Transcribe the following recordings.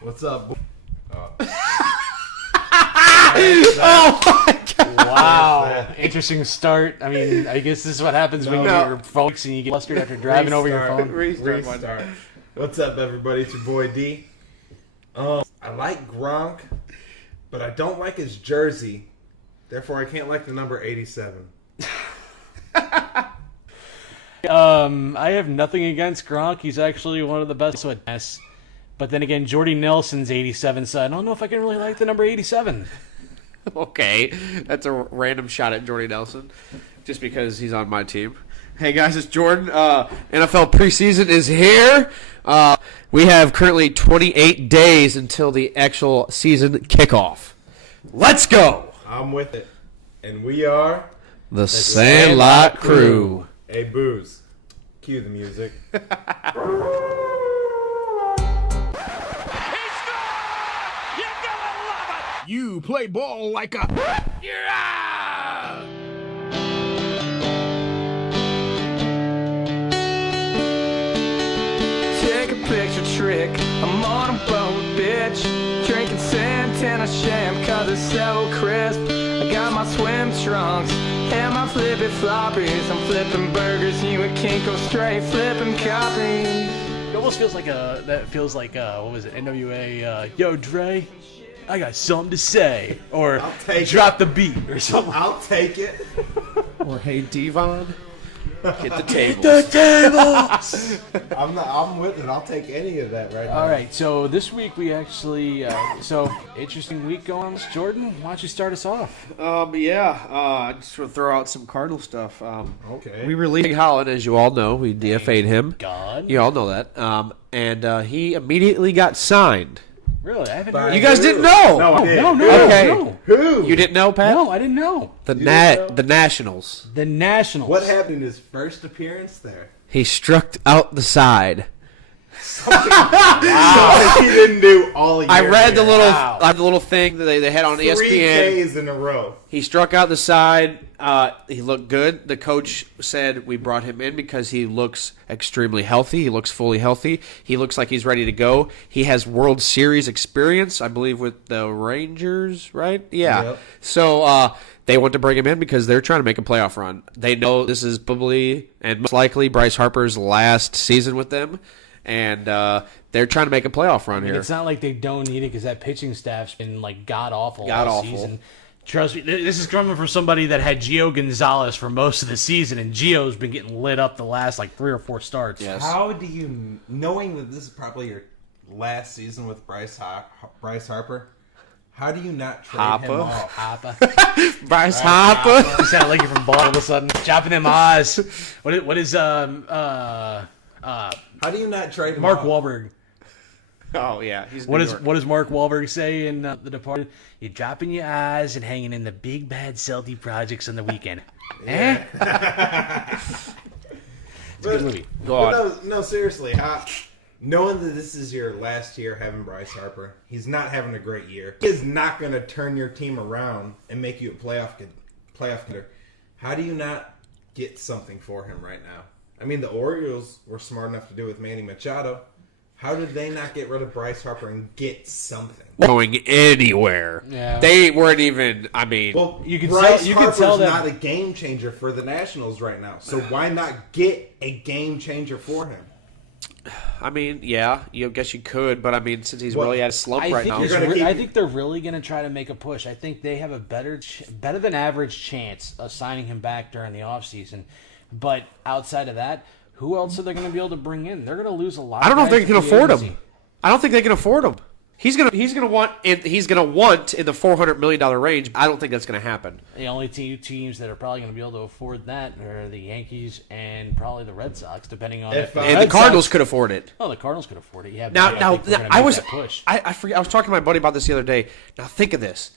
What's up? Oh my God. Wow. Interesting start. I mean, I guess this is what happens when you're folks and you get flustered after driving over your phone. Restart. What's up, everybody? It's your boy D. I like Gronk, but I don't like his jersey. Therefore, I can't like the number 87. I have nothing against Gronk. He's actually one of the best with S. But then again, Jordy Nelson's 87, so I don't know if I can really like the number 87. Okay, that's a random shot at Jordy Nelson, just because he's on my team. Hey guys, it's Jordan. NFL preseason is here. We have currently 28 days until the actual season kickoff. Let's go! I'm with it. And we are... The Sandlot Crew. Hey, Booze. Cue the music. You play ball like a... Yeah! Take a picture trick, I'm on a boat, bitch. Drinking Santana sham, cause it's so crisp. I got my swim trunks and my flippy floppies. I'm flipping burgers, you can't go straight, flipping copies. It almost feels like what was it, NWA, Yo Dre, I got something to say. Or drop the beat or something. I'll take it. Or hey Devon, get the tables. The tables! I'm with it. I'll take any of that right now. All right, so this week we actually, interesting week going on. Jordan, why don't you start us off? I just want to throw out some Cardinal stuff. Okay. We released Holland, as you all know. We DFA'd him. God. You all know that. And he immediately got signed. Really? I haven't By heard. You guys didn't know? No, I did. No. Okay. Who? You didn't know, Pat? No, I didn't know. The didn't know? the Nationals. The Nationals. What happened in his first appearance there? He struck out the side. Wow. He didn't do all year. I read the there. little thing that they had on 3 ESPN. days in a row. He struck out the side. He looked good. The coach said we brought him in because he looks extremely healthy. He looks fully healthy. He looks like he's ready to go. He has World Series experience, I believe, with the Rangers, right? Yeah. Yep. So they want to bring him in because they're trying to make a playoff run. They know this is probably and most likely Bryce Harper's last season with them. And they're trying to make a playoff run here. It's not like they don't need it because that pitching staff's been like god awful season. Trust me, this is coming from somebody that had Gio Gonzalez for most of the season, and Gio's been getting lit up the last like 3 or 4 starts. Yes. How do you, knowing that this is probably your last season with Bryce Harper, how do you not trade him off? Hopper. Bryce Harper. You sound like you're from Ball all of a sudden. Chopping them eyes. What is How do you not trade him Mark off? Wahlberg? Oh yeah, he's What does Mark Wahlberg say in The Departed? You're dropping your eyes and hanging in the big bad Celty projects on the weekend. Eh? It's a good movie. Go on. No, seriously. Knowing that this is your last year having Bryce Harper, he's not having a great year. He is not going to turn your team around and make you a playoff contender. How do you not get something for him right now? I mean, the Orioles were smart enough to do it with Manny Machado. How did they not get rid of Bryce Harper and get something? Going anywhere. Yeah. They weren't even. I mean, Well, You can Bryce tell- you can Harper's tell that- not a game changer for the Nationals right now. So why not get a game changer for him? yeah. You guess you could, but I mean, since he's really at a slump I right think, now, You're I think they're really going to try to make a push. I think they have a better than average chance of signing him back during the offseason. But outside of that, who else are they going to be able to bring in? They're going to lose a lot. I don't know if guys they can to free afford agency. him. I don't think they can afford him. He's gonna want in the $400 million range. I don't think that's gonna happen. The only two teams that are probably going to be able to afford that are the Yankees and probably the Red Sox, depending on If, And the Cardinals could afford it. Oh, the Cardinals could afford it. Yeah. Now, but I think they're gonna I make was that push. I forget. I was talking to my buddy about this the other day. Now think of this: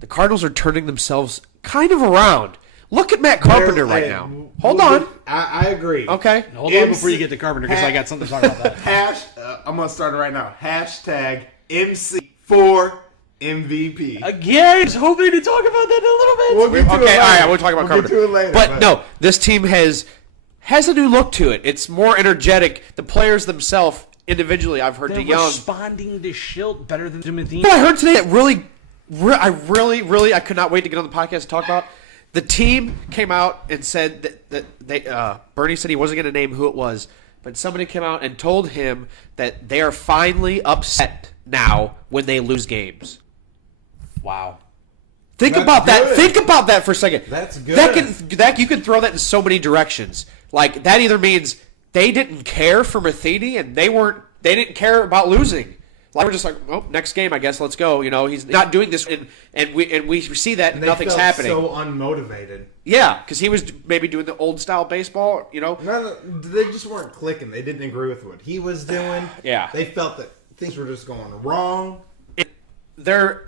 the Cardinals are turning themselves kind of around. Look at Matt Carpenter right now. Hold on. I agree. Okay. Hold on before you get to Carpenter, because I got something to talk about that. I'm going to start it right now. Hashtag MC for MVP. Again, I was hoping to talk about that in a little bit. We'll get to it Okay, later. all right, we'll talk about We'll Carpenter. get to it later, but no, this team has a new look to it. It's more energetic. The players themselves individually, I've heard They're DeYoung responding to Schilt better than to Matheny. I heard today that I could not wait to get on the podcast and talk about. The team came out and said that Bernie said he wasn't going to name who it was, but somebody came out and told him that they are finally upset now when they lose games. Wow. Think That's about that. good. Think about that for a second. That's good. That you can throw that in so many directions. Like that either means they didn't care for Matheny and they didn't care about losing. Like we're just like, well, next game, I guess. Let's go. He's not doing this, and we see that And they nothing's felt happening. So unmotivated. Yeah, because he was maybe doing the old style baseball. No, they just weren't clicking. They didn't agree with what he was doing. Yeah. They felt that things were just going wrong. They're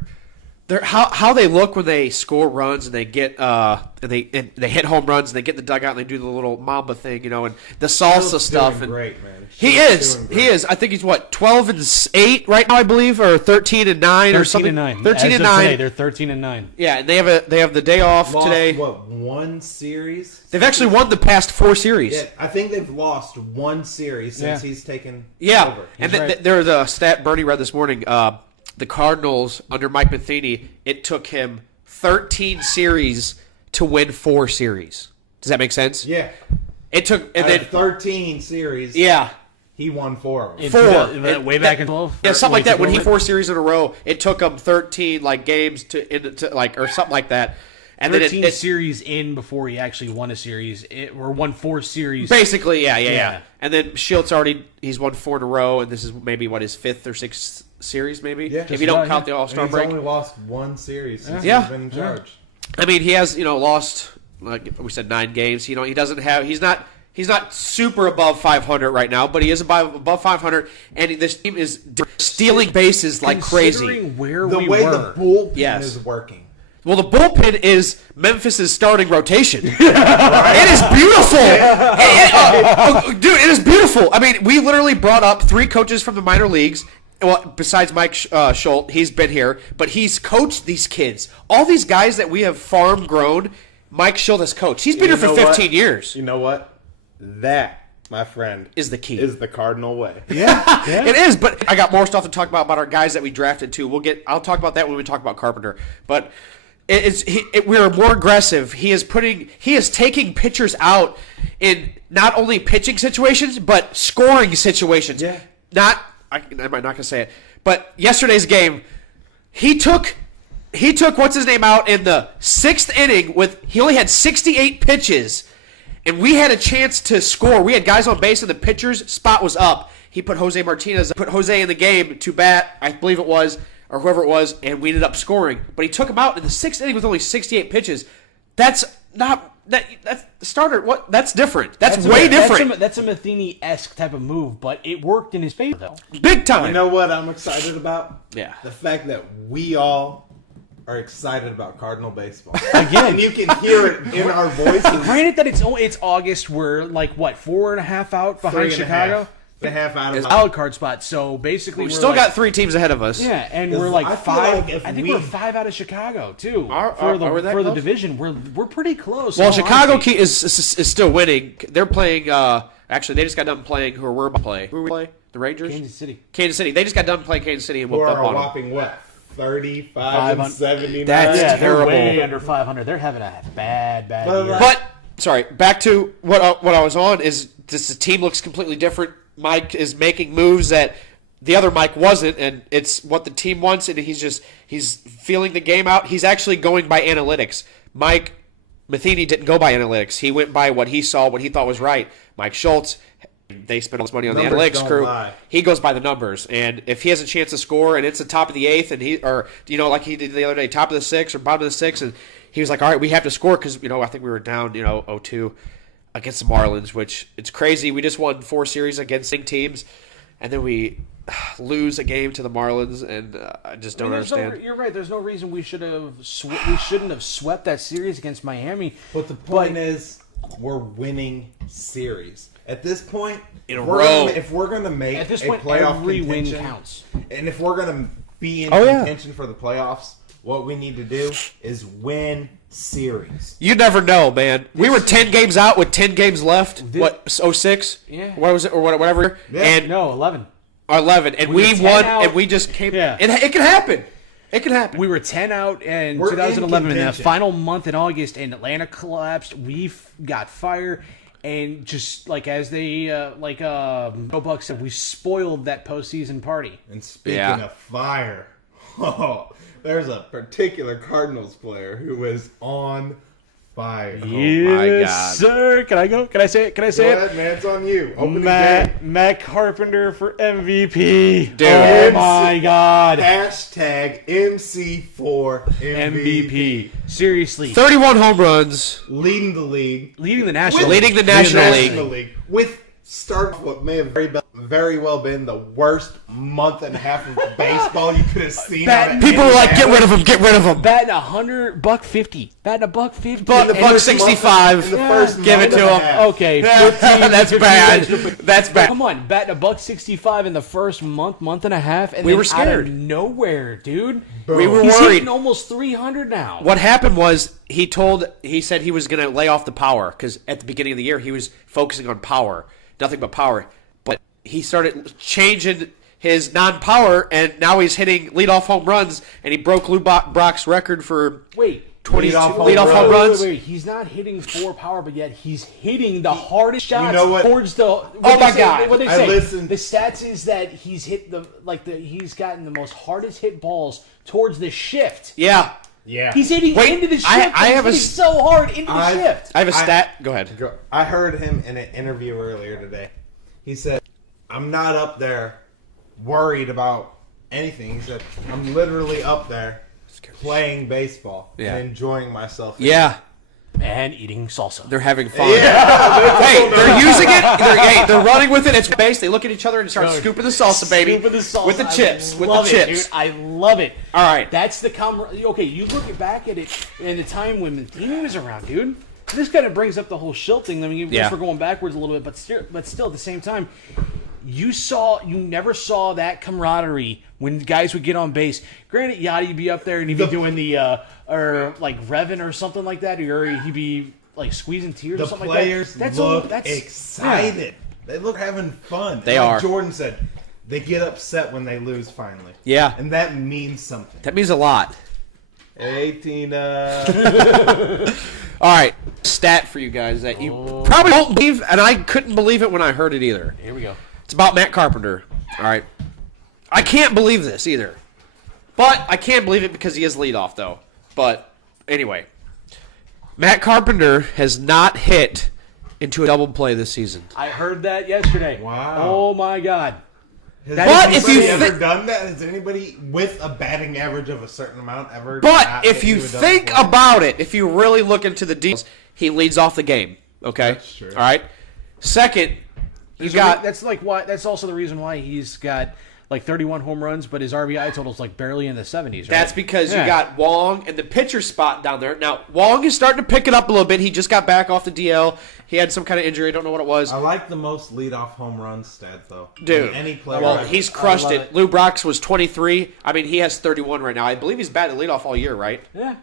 how they look when they score runs and they get and they hit home runs and they get in the dugout and they do the little Mamba thing, and the salsa Shield's stuff. doing And great, man. he Shield's is. doing He great. is. I think he's 12-8 right now, I believe, or 13-9 or something. 13-9. 13-9. As of today, they're 13-9. Yeah, and they have the day off Lost, today. one series? They've actually won the past 4 series. Yeah, I think they've lost one series since Yeah. he's taken Yeah, over. and He's right. there was a stat Bernie read this morning. The Cardinals under Mike Matheny, it took him 13 series to win 4 series. Does that make sense? Yeah. It took, and Out then of 13 series, yeah, he won 4 of them. In 4. way back in 12? Yeah, something like that. When he Way 4 series in a row, it took him 13 games to or something like that. And 13 then it series in before he actually won a series, or won 4 series. basically, yeah. Yeah. And then Schiltz he's won 4 in a row, and this is maybe his 5th or 6th series, maybe. Yeah. If you don't Just count about, the All Star And he's break. only lost one series since Yeah. he's been in charge. I mean, he has lost like we said 9 games. He doesn't have. He's not super above 500 right now, but he is above 500, and this team is stealing bases like crazy. Considering where The we way were. the bullpen Yes. is working. Well, the bullpen is Memphis' starting rotation. It is beautiful. Dude, it is beautiful. I mean, we literally brought up 3 coaches from the minor leagues. Well, besides Mike Schultz, he's been here, but he's coached these kids. All these guys that we have farm grown, Mike Schultz has coached. He's been here for 15 years. You know what? That, my friend, Is the key. Is the Cardinal way. It is, but I got more stuff to talk about our guys that we drafted too. I'll talk about that when we talk about Carpenter. But we're more aggressive. He is taking pitchers out in not only pitching situations but scoring situations. Yeah. I'm not gonna say it, but yesterday's game, he took what's his name out in the 6th inning he only had 68 pitches. And we had a chance to score. We had guys on base, and the pitcher's spot was up. He put Jose in the game to bat, I believe it was, or whoever it was, and we ended up scoring. But he took him out in the 6th inning with only 68 pitches. That's not that's the starter. What? That's different. That's way different. That's a Matheny-esque type of move, but it worked in his favor, though. Big time. You know what I'm excited about? Yeah. The fact that we all are excited about Cardinal baseball. Again. And you can hear it in our voices. Granted that it's August, we're 4.5 out behind 3.5. Chicago. 3.5 out of Wild card spot. So basically, we we're still got 3 teams ahead of us. Yeah, and Because we're I feel 5. like if I think we- we're 5 out of Chicago too. Are for we that the close? division, we're pretty close. Well, in all Chicago honesty. is still winning. They're playing. Actually, they just got done playing. Who we're about to play? Who we play? The Rangers. Kansas City. Kansas City. They just got done playing Kansas City and who whooped are up a on them. whopping what? 35 and 500. 79. That's Yeah, they're terrible. way under 500. They're having a bad But, year. But sorry, back to what I was on is this. The team looks completely different. Mike is making moves that the other Mike wasn't, and it's what the team wants. And he's feeling the game out. He's actually going by analytics. Mike Matheny didn't go by analytics. He went by what he saw, what he thought was right. Mike Schultz, they spent all this money on Numbers the analytics don't crew. lie. He goes by the numbers, and if he has a chance to score, and it's the top of the 8th, and like he did the other day, top of the 6th or bottom of the 6th, and he was like, all right, we have to score because I think we were down 0-2 against the Marlins, which it's crazy. We just won 4 series against big teams, and then we lose a game to the Marlins, and I just don't understand. You're right. There's no reason we shouldn't have swept that series against Miami. But the point is, we're winning series. At this point, In a if we're row. gonna- if we're going to make At this a point, playoff every win contention, counts. and if we're going to be in Oh, yeah. contention for the playoffs, what we need to do is win series. You never know, man. We were 10 games out with 10 games left. What, 06? Yeah. What was it, or whatever? Yeah. And No, 11. Or 11, and we won, and we just came. Yeah. It can happen. It can happen. We were 10 out in We're 2011 in the contention. final month in August, and Atlanta collapsed. We got fire, and just like as they Joe Buck said, we spoiled that postseason party. And speaking of fire, there's a particular Cardinals player who is on fire. My God. sir. Can I go? Can I say it? Can I say Go ahead, man. It's on you. Open the game. Matt Carpenter for MVP. Dude. Oh my God. Hashtag MC4 MVP. Seriously. 31 home runs. Leading the league. Leading the National Leading the National League. With start what may have very well been the worst month and a half of baseball you could have seen. People were like, get rid of him, get rid of him. Batting $100, $150. Batting $150. But the buck 65. Give it to him. Okay. That's bad. That's bad. Come on, batting $165 in the first month and a half, and We then were scared. out of nowhere, dude. We were He's worried. hitting almost 300 now. What happened was he said he was going to lay off the power because at the beginning of the year he was focusing on power, nothing but power. But he started changing his non-power, and now he's hitting leadoff home runs, and he broke Lou Brock's record for 22 leadoff home runs. Wait. He's not hitting for power, but yet he's hitting the hardest shots know what? towards the. Oh my God. What they I say? listened. The stats is that he's hit he's gotten the most hardest hit balls towards the shift. Yeah. Yeah. He's hitting Wait, into the shift. I have he's hitting so hard into the shift. I have a stat. Go ahead. I heard him in an interview earlier today. He said, I'm not up there worried about anything. He said, I'm literally up there playing baseball and enjoying myself. Yeah. And eating salsa. They're having fun. Yeah. Hey, they're using it. They're running with it. It's base. They look at each other and start scooping the salsa, baby. Scooping the salsa. With the chips. With the Love it, chips. dude. I love it. All right. That's the okay, you look back at it in the time when Matheny was around, dude. This kind of brings up the whole Schilt thing. I mean, yes, we're going backwards a little bit, but still at the same time, you never saw that camaraderie when guys would get on base. Granted, Yachty'd be up there and he'd be doing the or like revving or something like that, or he'd be like squeezing tears or something like that. The players look excited. Yeah. They look having fun. They like are. Jordan said, they get upset when they lose finally. Yeah. And that means something. That means a lot. 18. All right. Stat for you guys that you probably won't believe, and I couldn't believe it when I heard it either. Here we go. It's about Matt Carpenter. All right. I can't believe this either. But I can't believe it because he is leadoff, though. But anyway, Matt Carpenter has not hit into a double play this season. I heard that yesterday. Wow. Oh my God. Has But anybody ever done that? Has anybody with a batting average of a certain amount ever? But not if hit you into a double think play? about it, if you really look into the details, he leads off the game. Okay? That's true. All right? Second, you got... That's like why. That's also the reason why he's got like 31 home runs, but his RBI total's like barely in the 70s. Right? That's because you got Wong and the pitcher spot down there. Now, Wong is starting to pick it up a little bit. He just got back off the DL. He had some kind of injury. I don't know what it was. I like the most leadoff home run stat, though. Dude, Any player. well, he's crushed it. Lou Brock's was 23. I mean, he has 31 right now. I believe he's batting leadoff all year, right? Yeah.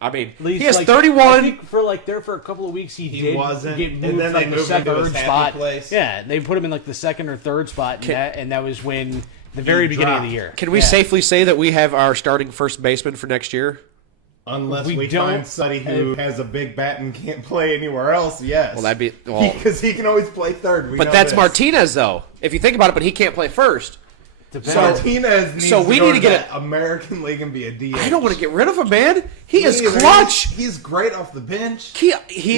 I mean, Least, he has like, 31. I think for a couple of weeks he wasn't, get and moved then from they the moved second, into his third happy spot. place. Yeah, they put him in like the second or third spot, and that was when the very beginning of the year. Can we safely say that we have our starting first baseman for next year? Unless we we don't- find somebody who has a big bat and can't play anywhere else, yes. Well, that'd be... Because he can always play third. But that's Martinez, though. If you think about it, but he can't play first. So Martinez needs so we to go need to get the American League and be a DH. I don't want to get rid of him, man. He is Either. clutch. He's great off the bench. He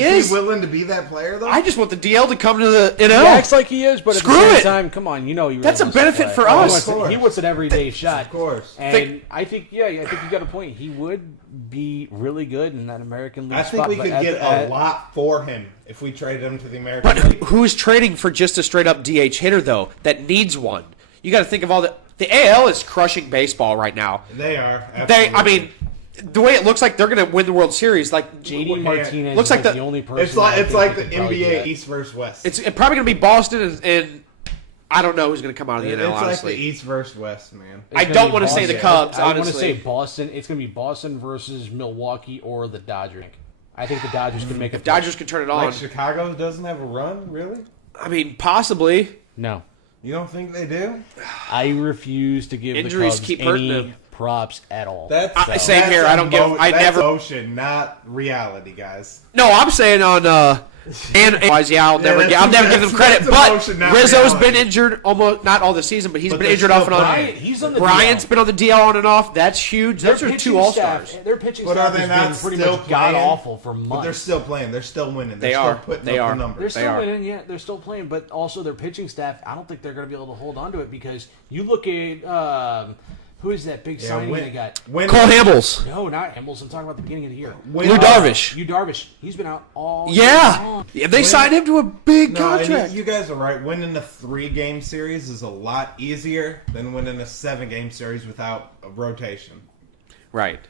is. He willing to be that player, though? I just want the DL to come to the NL. He acts like he is, but Screw at the same it. time, come on, you know he really That's a wants to benefit play. for He us. wants- He wants an everyday shot. Of course. And I think you got a point. He would be really good in that American League I think spot. we but could at- get at- a lot for him if we traded him to the American But League. who's trading for just a straight-up DH hitter, though, that needs one? You got to think of all the AL is crushing baseball right now. They are. I mean, the way it looks like they're going to win the World Series, like JD Martinez looks like is the only person. It's like that the could probably do NBA that. East versus West. it's probably going to be Boston and I don't know who's going to come out of the It's NL. like Honestly, the East versus West, man. I It's don't gonna want be to say the Boston. Cubs. I want to Honestly, say Boston. It's going to be Boston versus Milwaukee or the Dodgers. I think the Dodgers could make a Dodgers can turn it on. Like Chicago doesn't have a run, really? I mean, possibly. No. You don't think they do? I refuse to give Injuries the Cubs keep hurting any them. props at all. Same here. I don't give. I that's never. emotion, not reality, guys. No, I'm saying on I'll never give them credit. But emotion, not Rizzo's reality. been injured almost not all the season, but he's been they're injured still off and on. playing. He's on the Bryant's DL. been on the DL on and off. That's huge. Those are two All Stars. Their pitching But staff are they has not been pretty still much god playing? awful for But months. they're still playing. They're still winning. They They're are. still putting They up are. the numbers. They're still They are. winning, yeah. They're still playing, but also their pitching staff. I don't think they're going to be able to hold on to it because you look at who is that big signing they got? Cole Hamels. No, not Hamels. I'm talking about the beginning of the year. Lou Darvish. Yu Darvish. He's been out all year Yeah. long. They signed him to a big No, and contract. you guys are right. Winning a 3-game series is a lot easier than winning a 7-game series without a rotation. Right.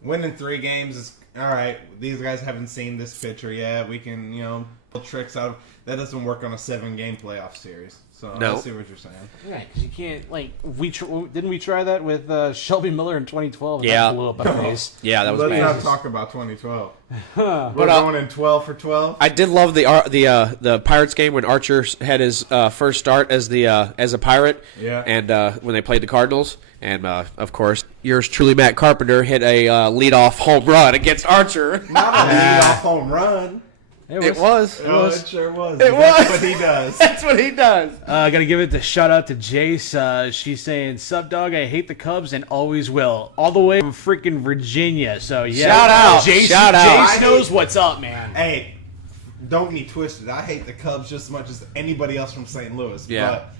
Winning 3 games is all right. These guys haven't seen this pitcher yet. We can, pull tricks out of that. Doesn't work on a 7-game playoff series. So No. I see what you're saying. Yeah, because you can't didn't we try that with Shelby Miller in 2012? And Yeah. that blew up our face. Yeah, that was Let's bad. not talk about 2012. But, We're going in 12 for 12. I did love the Pirates game when Archer had his first start as a Pirate. Yeah. And when they played the Cardinals, and of course, yours truly, Matt Carpenter, hit a leadoff home run against Archer. Not a leadoff home run. It was. It sure was. It That's was. what he does. That's what he does. Gotta give it the shout out to Jace. She's saying, "Sup, dog? I hate the Cubs and always will." All the way from freaking Virginia. So yeah, Shout out. Jace, Shout out. Jace knows what's up, man. Hey, don't get me twisted. I hate the Cubs just as much as anybody else from St. Louis. Yeah. But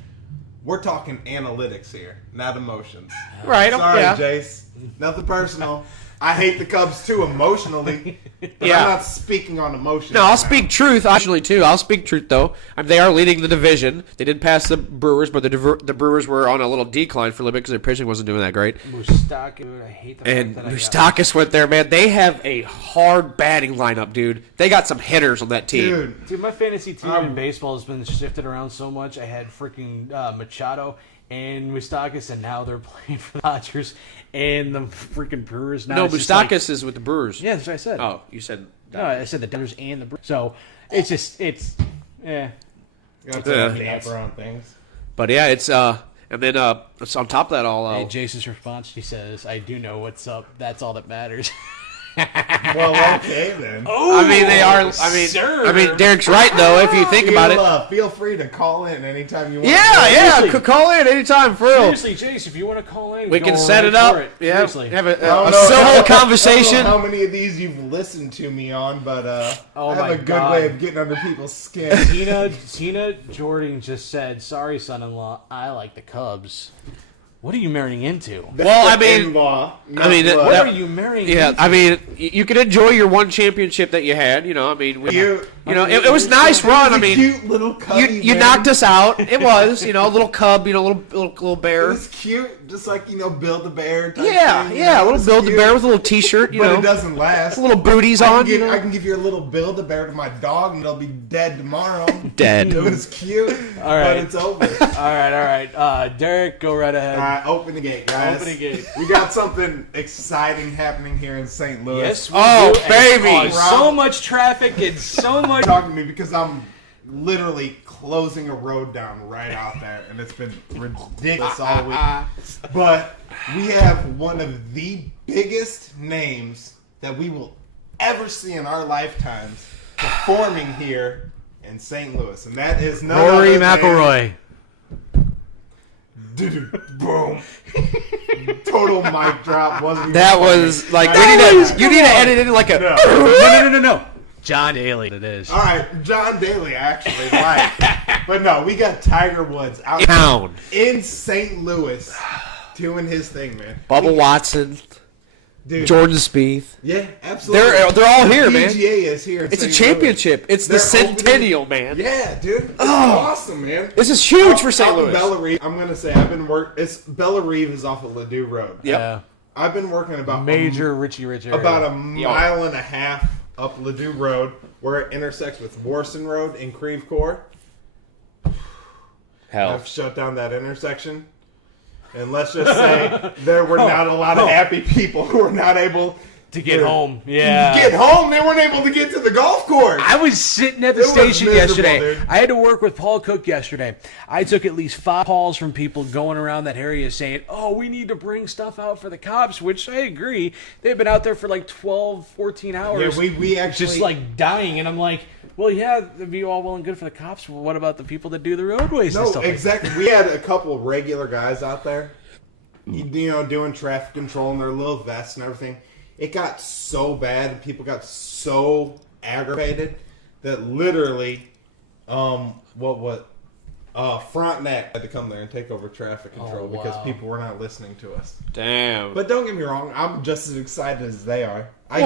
we're talking analytics here, not emotions. Right. Sorry, yeah. Jace. Nothing personal. I hate the Cubs too emotionally, but Yeah. I'm not speaking on emotion. No, I'll speak truth, actually, too. I'll speak truth, though. They are leading the division. They did pass the Brewers, but the Brewers were on a little decline for a little bit because their pitching wasn't doing that great. Moustakas, I hate the And fact that Moustakas went there, man. They have a hard batting lineup, dude. They got some hitters on that team. Dude, my fantasy team in baseball has been shifted around so much. I had freaking Machado and Moustakas, and now they're playing for the Dodgers and the freaking Brewers. Now No, it's just Moustakas is with the Brewers. yeah, that's what I said. Oh, you said... No, I said the Dodgers and the Brewers. So it's yeah. Got Yeah. to damper on things. But yeah, it's... And then it's on top of that all... Hey, Jason's response, she says, "I do know what's up. That's all that matters." Well, okay then. I mean, they are... sir. I mean, Derek's right, though, if you think about it. Feel free to call in anytime you want. Yeah, Seriously. could call in anytime, for real. Seriously, Jace, if you want to call in, We go can set right it up. for it. Yeah, Seriously. have I a don't know- civil I don't conversation. know how many of these you've listened to me on, but Oh I have my a good God. way of getting under people's skin. Tina Jordan just said, "Sorry, son-in-law, I like the Cubs." What are you marrying into? Well, I mean, In-law, I mean, not What blood. are you marrying yeah, into? I mean, you could enjoy your one championship that you had. You know, I mean, Cute. it was nice run. I mean, Cute little cubby. you man. knocked us out. It was, a little cub, little It bear. was cute, just like Build a Bear. Type Yeah, thing, you yeah, know, a little it's Build the cute, Bear with a little T-shirt. You but know, it doesn't last. little booties I on. can, You give, know? I can give you a little Build a Bear to my dog, and it'll be dead tomorrow. Dead. It was cute, All right. but it's over. All right. Derek, go right ahead. All right, open the gate, guys. Open the gate. We got something exciting happening here in St. Louis. Yes, we Oh, do, and baby. so much traffic and so much. Talking to me because I'm literally closing a road down right out there, and it's been ridiculous all week. But we have one of the biggest names that we will ever see in our lifetimes performing here in St. Louis, and that is no Rory other than- McIlroy. Boom. Total mic drop. Wasn't even That funny. was like That you need to edit it in like a. No. John Daly. It is. All right, John Daly actually, right? But no, we got Tiger Woods out Town. in St. Louis doing his thing, man. Bubba Watson, Dude, Jordan Spieth. yeah, absolutely. They're all The here, man. PGA is here. in It's a St. championship. It's the They're opening- centennial, man. Yeah, dude. It's awesome, man. This is huge for St. Out in Louis. Bella Reeve, I'm gonna say I've been It's Bella Reeve is off of Ladue Road. Yep. Yeah. I've been working about Major Richie Rich area. about a mile and a half up Ladue Road, where it intersects with Warson Road in Creve Coeur. Hell. I've shut down that intersection. And let's just say there were not a lot of happy people who were not able to get home. Yeah. Get home, they weren't able to get to the golf course. I was sitting at the It was station miserable, yesterday. dude. I had to work with Paul Cook yesterday. I took at least 5 calls from people going around that area saying, oh, we need to bring stuff out for the cops, which I agree. They've been out there for like 12, 14 hours. Yeah, we actually... just like dying. And I'm like, well, yeah, that'd be all well and good for the cops. Well, what about the people that do the roadways and No, stuff exactly. We had a couple of regular guys out there, doing traffic control in their little vests and everything. It got so bad and people got so aggravated that literally, Frontenac had to come there and take over traffic control because people were not listening to us. Damn. But don't get me wrong, I'm just as excited as they are. I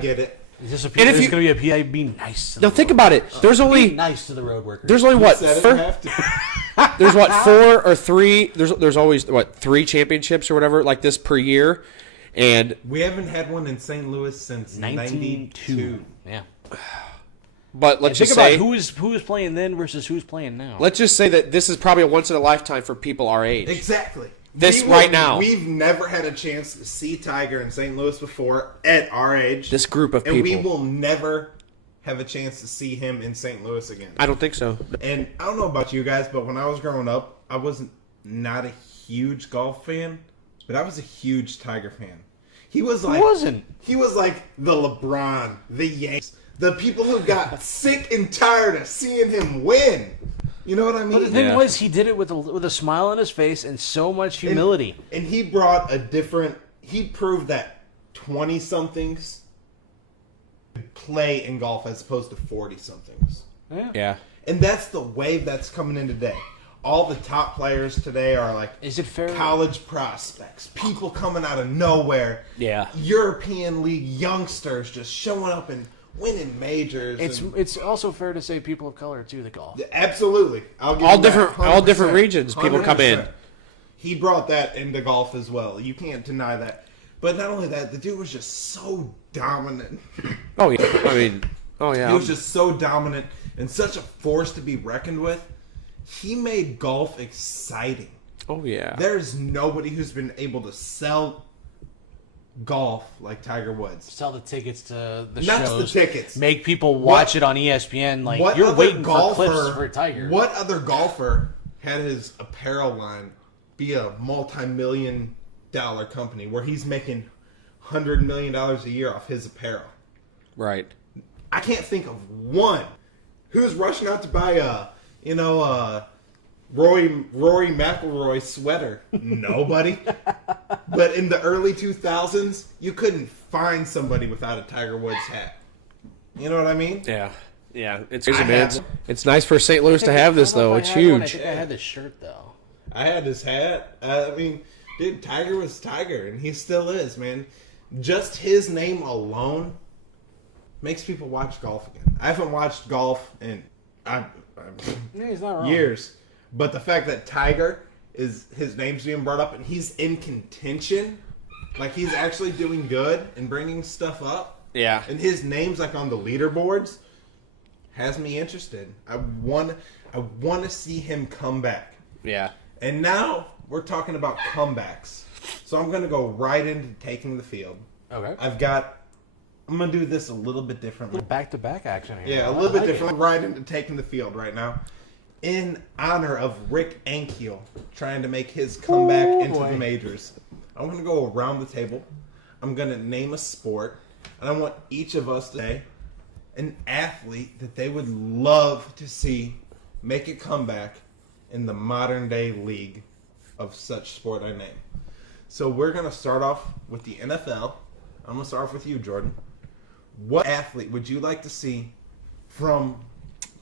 get it. Is this a And if there's you- going to be a PI? Be nice to the Now think about it. There's Be only nice to the road workers. there's only what Said it, four, have to. there's what 4 or 3 there's always what 3 championships or whatever like this per year, and We haven't had one in St. Louis since 92. Yeah. but let's Think just about say who was playing then versus who's playing now. let's just say that this is probably a once in a lifetime for people our age. Exactly. Right now. We've never had a chance to see Tiger in St. Louis before at our age. This group of and people. we will never have a chance to see him in St. Louis again. I don't think so. And I don't know about you guys, but when I was growing up, I wasn't not a huge golf fan, but I was a huge Tiger fan. He was like He was like the LeBron, the Yankees, the people who got sick and tired of seeing him win. You know what I mean? But the thing was, he did it with a smile on his face and so much humility. And he brought he proved that 20-somethings play in golf as opposed to 40-somethings. Yeah. And that's the wave that's coming in today. All the top players today are like Is it fair? college prospects, people coming out of nowhere. Yeah. European League youngsters just showing up and winning majors. It's also fair to say people of color too that golf. Absolutely. I'll give All him that different- all different 100%. regions, people come in. 100%. He brought that into golf as well. You can't deny that. But not only that, the dude was just so dominant. Oh yeah. I mean, oh yeah. He was just so dominant and such a force to be reckoned with. He made golf exciting. Oh yeah. There's nobody who's been able to sell golf like Tiger Woods. Sell the tickets to the Not shows. just the tickets. Make people watch it on ESPN. Like What you're other waiting for clips for Tiger. What other golfer had his apparel line be a multi-million-dollar company where he's making $100 million a year off his apparel? Right. I can't think of one. Who's rushing out to buy a Rory McIlroy sweater? Nobody. But in the early 2000s, you couldn't find somebody without a Tiger Woods hat. You know what I mean? Yeah. Yeah. It's crazy, I man. have- It's nice for St. Louis to have this though. It's I huge. think I had this shirt though. I had his hat. I mean, dude, Tiger was Tiger, and he still is, man. Just his name alone makes people watch golf again. I haven't watched golf in Yeah, he's not wrong. years, but the fact that Tiger his name's being brought up and he's in contention, like he's actually doing good and bringing stuff up, Yeah. and his name's like on the leaderboards, has me interested. I want to see him come back. Yeah. And now we're talking about comebacks. So I'm going to go right into taking the field. Okay. I'm going to do this a little bit differently. Back-to-back action here. Yeah, a little bit different. Right into taking the field right now. In honor of Rick Ankiel trying to make his comeback into the majors. I'm going to go around the table. I'm going to name a sport. And I want each of us to say an athlete that they would love to see make a comeback in the modern day league of such sport I name. So we're going to start off with the NFL. I'm going to start off with you, Jordan. What athlete would you like to see from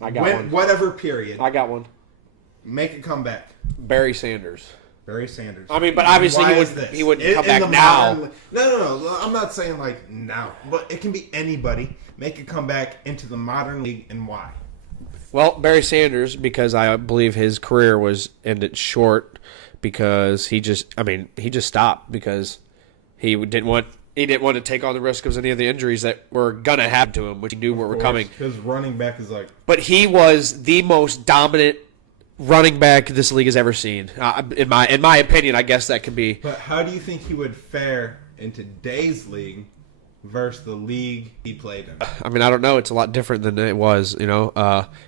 one. whatever period I got one. make a comeback? Barry Sanders. Barry Sanders. I mean, but obviously Why he is wouldn't- this? he wouldn't In- come in back the now. modern- No. I'm not saying like now, but it can be anybody make a comeback into the modern league, and why? Well, Barry Sanders, because I believe his career was ended short because he just stopped because he didn't want to take on the risk of any of the injuries that were gonna happen to him, which he knew were coming. Because running back is like, But he was the most dominant running back this league has ever seen. In my opinion, I guess that could be. but how do you think he would fare in today's league versus the league he played in? I mean, I don't know. It's a lot different than it was.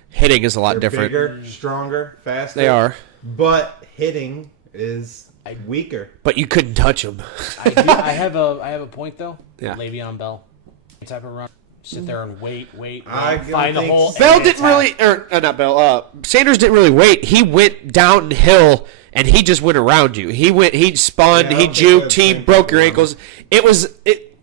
Hitting is a lot different. Bigger, stronger, faster. They are, but hitting is weaker. but you couldn't touch them. I have a point though. Yeah. Le'Veon Bell, type of run. Sit there and wait, I find the think hole. Bell and didn't attack. really, or Not Bell. Sanders didn't really wait. He went downhill and he just went around you. He spun, Yeah, I he don't think they're juked, the he same broke your people. ankles.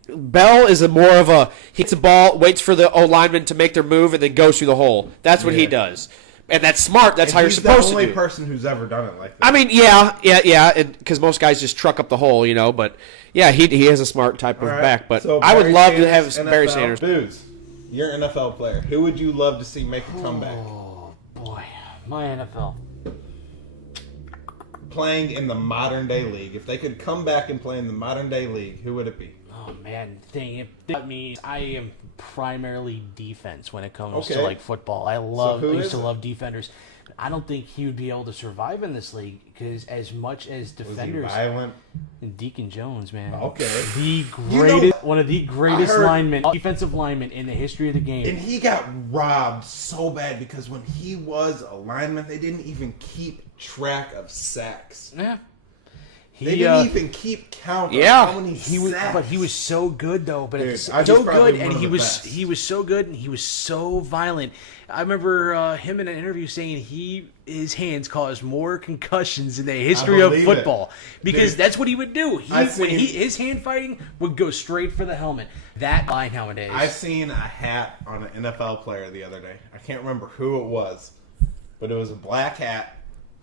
Bell is more of a hits the ball, waits for the O lineman to make their move, and then goes through the hole. That's what he Yeah. does, and that's smart. That's how you're He's supposed the to only do. person who's ever done it like that. I mean, yeah, because most guys just truck up the hole, But yeah, he has a smart type of All right, back. But so I would Barry love to Sanders, have Barry NFL. Sanders. Dudes, you're an NFL player. Who would you love to see make a comeback? Oh boy, my NFL. Playing in the modern day league. If they could come back and play in the modern day league, who would it be? Oh man, that means I am primarily defense when it comes to Okay. like football. I who used is to it? love defenders. I don't think he would be able to survive in this league because as much as Was he defenders, violent? Deacon Jones, man, Okay. the You know, greatest, one of the greatest heard- defensive linemen in the history of the game. And he got robbed so bad because when he was a lineman, they didn't even keep track of sacks. Yeah, They didn't even keep count Yeah. of how many he was, sacks. but he was so good though. But Dude, it's I so just probably good, one and of he the was best. he was so good, and he was so violent. I remember him in an interview saying his hands caused more concussions in the history of believe football because Dude, that's what he would do. seen- His hand fighting would go straight for the helmet. That line nowadays. I seen a hat on an NFL player the other day. I can't remember who it was, but it was a black hat.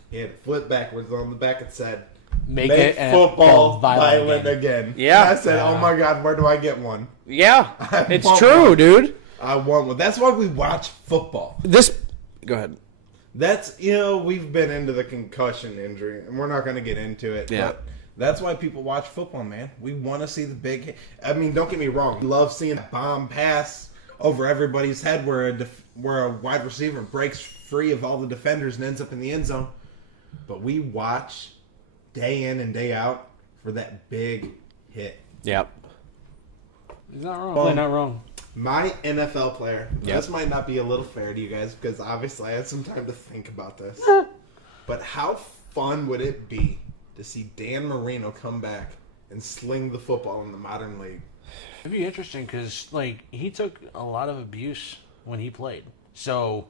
He had it flipped backwards on the back. It said, Make "Make it football violent violent again." Yeah. And I said, "Oh my God, where do I get one?" Yeah, I it's want true, one. dude. I want one. That's why we watch football. Go ahead. That's, we've been into the concussion injury, and we're not going to get into it. Yeah. But that's why people watch football, man. We want to see the big hit. I mean, don't get me wrong. We love seeing a bomb pass over everybody's head where a wide receiver breaks free of all the defenders and ends up in the end zone. But we watch day in and day out for that big hit. Yep. He's not wrong. Not wrong. My NFL player. Yep. This might not be a little fair to you guys because obviously I had some time to think about this. But how fun would it be to see Dan Marino come back and sling the football in the modern league? It'd be interesting because he took a lot of abuse when he played. So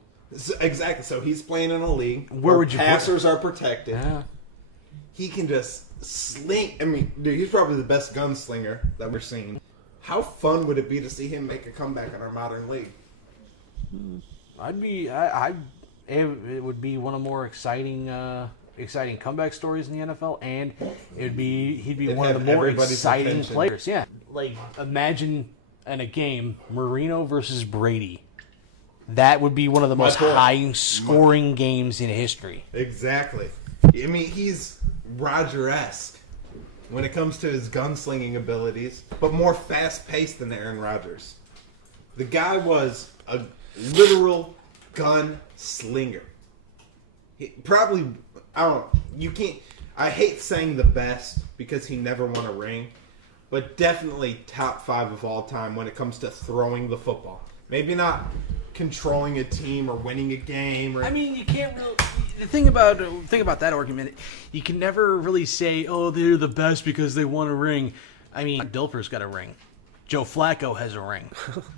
Exactly. So he's playing in a league Where would you put passers are protected. yeah. He can just sling. I mean, dude, he's probably the best gunslinger that we're seeing. How fun would it be to see him make a comeback in our modern league? It would be one of the more exciting comeback stories in the NFL, and he'd be one of the have more everybody's exciting attention. players. Yeah, imagine in a game Marino versus Brady. That would be one of the most point. high-scoring games in history. Exactly. I mean, he's Roger-esque when it comes to his gunslinging abilities, but more fast-paced than Aaron Rodgers. The guy was a literal gunslinger. He probably, I hate saying the best because he never won a ring, but definitely top 5 of all time when it comes to throwing the football. Maybe not controlling a team or winning a game. I mean, you can't really. The thing about that argument, you can never really say, "Oh, they're the best because they won a ring." I mean, Dilfer's got a ring. Joe Flacco has a ring.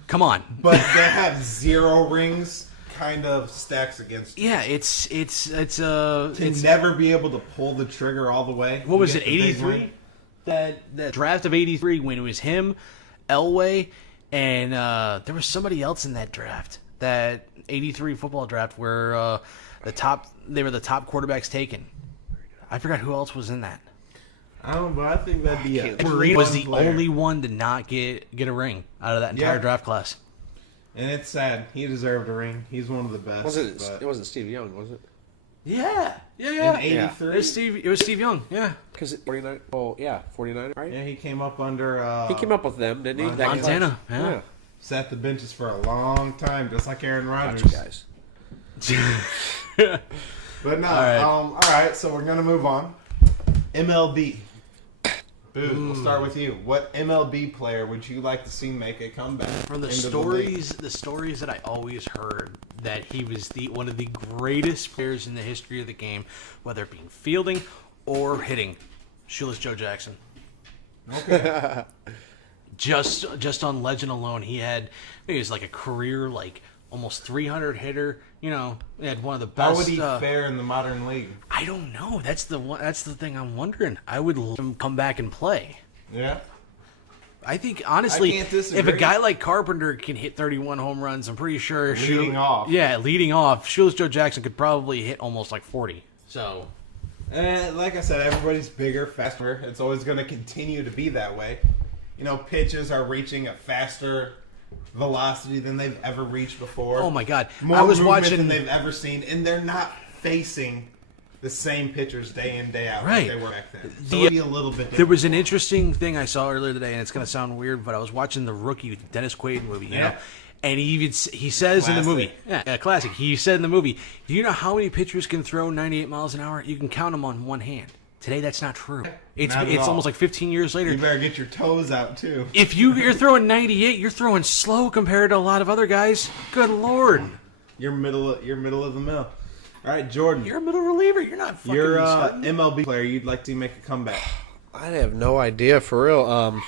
Come on. But to have 0 rings kind of stacks against you. Yeah, it's To never be able to pull the trigger all the way. what was You it, get the big 83? win. That draft of 83 when it was him, Elway, and there was somebody else in that draft. That 83 football draft where they were the top quarterbacks taken. I forgot who else was in that. I don't know, but I think that'd be a Marino was fun the player. only one to not get a ring out of that entire Yeah. draft class. And it's sad. He deserved a ring. He's one of the best. It wasn't Steve Young, was it? Yeah. In 83? It was Steve Young. Yeah. Because 49. Oh yeah, 49. Right. Yeah, he came up under... He came up with them, didn't he? That Montana. class? Yeah. Sat the benches for a long time, just like Aaron Rodgers. Gotcha, guys. But no, All right. all right, so we're going to move on. MLB. Booth, we'll start with you. What MLB player would you like to see make a comeback? From the into stories that I always heard, that he was one of the greatest players in the history of the game, whether it be fielding or hitting. Shoeless Joe Jackson. Okay. Just on legend alone, he was like a career almost 300 hitter. You know, he had one of the best. How would he fare in the modern league? I don't know. That's the thing I'm wondering. I would let him come back and play. Yeah. I think honestly, can't if disagree. a guy like Carpenter can hit 31 home runs, I'm pretty sure Leading off. Shoeless Joe Jackson could probably hit almost 40. So, Like I said, everybody's bigger, faster. It's always going to continue to be that way. You know, pitches are reaching a faster velocity than they've ever reached before. oh my God, More I was movement watching. than they've ever seen, and they're not facing the same pitchers day in, day out Right. like they were back then. So it'll be a little bit different. There was an interesting thing I saw earlier today, and it's going to sound weird, but I was watching the Rookie Dennis Quaid movie, you know, and he says in the movie, classic. He said in the movie, do you know how many pitchers can throw 98 miles an hour? You can count them on one hand. Today, that's not true. It's Not at all. almost like 15 years later. You better get your toes out too. If you're throwing 98, you're throwing slow compared to a lot of other guys. Good Lord. You're middle of the mill. All right, Jordan. You're a middle reliever. You're not fucking You're starting. MLB player you'd like to make a comeback. I have no idea for real.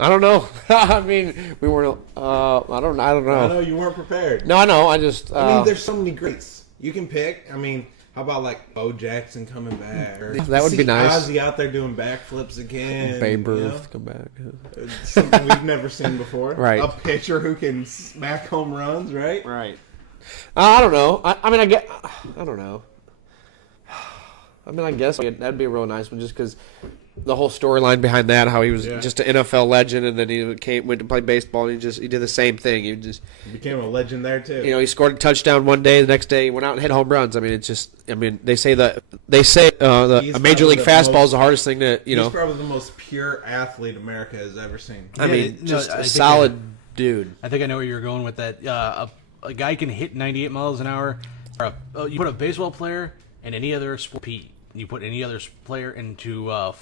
I don't know. I mean, we weren't. I don't know. I know you weren't prepared. No, I know. I just. I mean, there's so many greats you can pick. I mean, how about like Bo Jackson coming back? Or That would be nice. Ozzy out there doing backflips again. Babe Ruth you know? come back. Something we've never seen before. Right. A pitcher who can smack home runs, right? Right. I don't know. I mean, I don't know. I mean, I guess that'd be a real nice one, just because the whole storyline behind that, how he was just an NFL legend, and then he went to play baseball, and he did the same thing. He became a legend there too. You know, he scored a touchdown one day, the next day he went out and hit home runs. I mean, they say a major league fastball is the hardest thing to He's probably the most pure athlete America has ever seen. I mean, just a solid dude. I think I know where you're going with that. A guy can hit 98 miles an hour. You put a baseball player in any other sport, you put any other player into a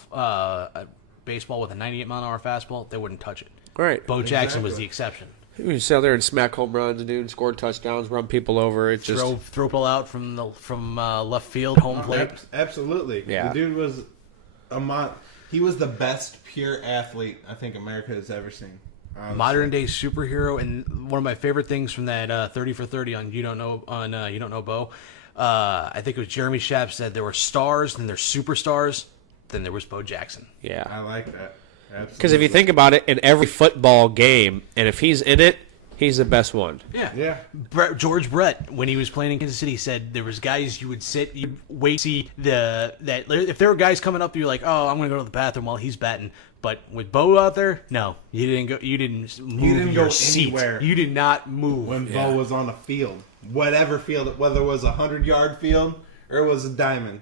baseball with a 98 mile an hour fastball, they wouldn't touch it. Right. Bo Jackson was the exception. He would sit there and smack home runs, dude, score touchdowns, run people over. It just throw people out from left field, home plate. Absolutely. Yeah. The dude was he was the best pure athlete I think America has ever seen. Honestly. Modern day superhero, and one of my favorite things from that 30 for 30 on You Don't Know Bo. I think it was Jeremy Schaap said there were stars, then there's superstars, then there was Bo Jackson. Yeah, I like that. Because if you think about it, in every football game, and if he's in it, he's the best one. Yeah. George Brett, when he was playing in Kansas City, said there was guys you would sit, you'd wait to see that if there were guys coming up, you're like, oh, I'm going to go to the bathroom while he's batting. But with Bo out there, no, you didn't go. You didn't move your seat. Anywhere. You did not move When Bo was on a field, whatever field, whether it was a 100-yard field or it was a diamond,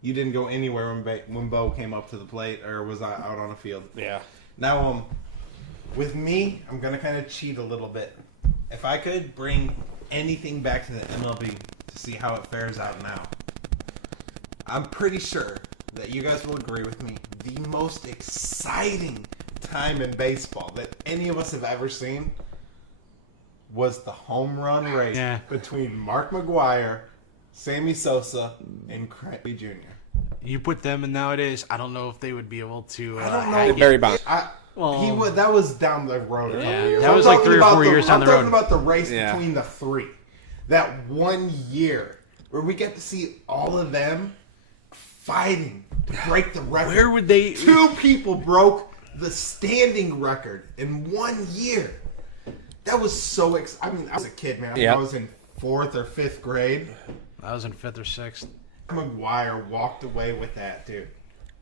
you didn't go anywhere when Bo came up to the plate or was out on a field. Yeah. Now, with me, I'm gonna kind of cheat a little bit. If I could bring anything back to the MLB to see how it fares out now, I'm pretty sure that you guys will agree with me. The most exciting time in baseball that any of us have ever seen was the home run race between Mark McGwire, Sammy Sosa, and Craig Jr. You put them in nowadays, I don't know if they would be able to. I don't know. Barry Bonds. That was down the road. That was like 3 or 4 years down the road. I'm talking about the race between the three. That 1 year where we get to see all of them fighting to break the record. Where would they? 2 people broke the standing record in 1 year. That was so I mean, I was a kid, man. I was in 4th or 5th grade. I was in 5th or 6th. McGuire walked away with that, dude.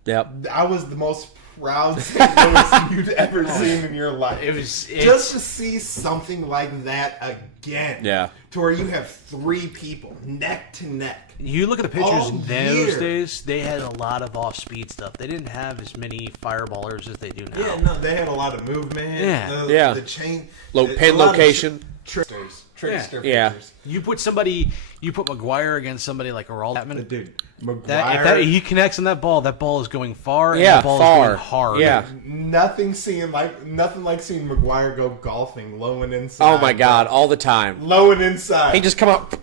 Yep. I was the most proud St. Louis you'd ever seen in your life. Just to see something like that again. Yeah. To where you have 3 people neck to neck. You look at the pitchers in those days, they had a lot of off-speed stuff. They didn't have as many fireballers as they do now. Yeah, no, they had a lot of movement. Yeah. The chain. Pin location. trickster Yeah. pitchers. You put McGuire against somebody like Aroldis Chapman. Dude, If McGuire. he connects on that ball is going far. Yeah, and the ball far. is going hard. Yeah. Nothing like seeing McGuire go golfing, low and inside. Oh my God, all the time. Low and inside. He just come up,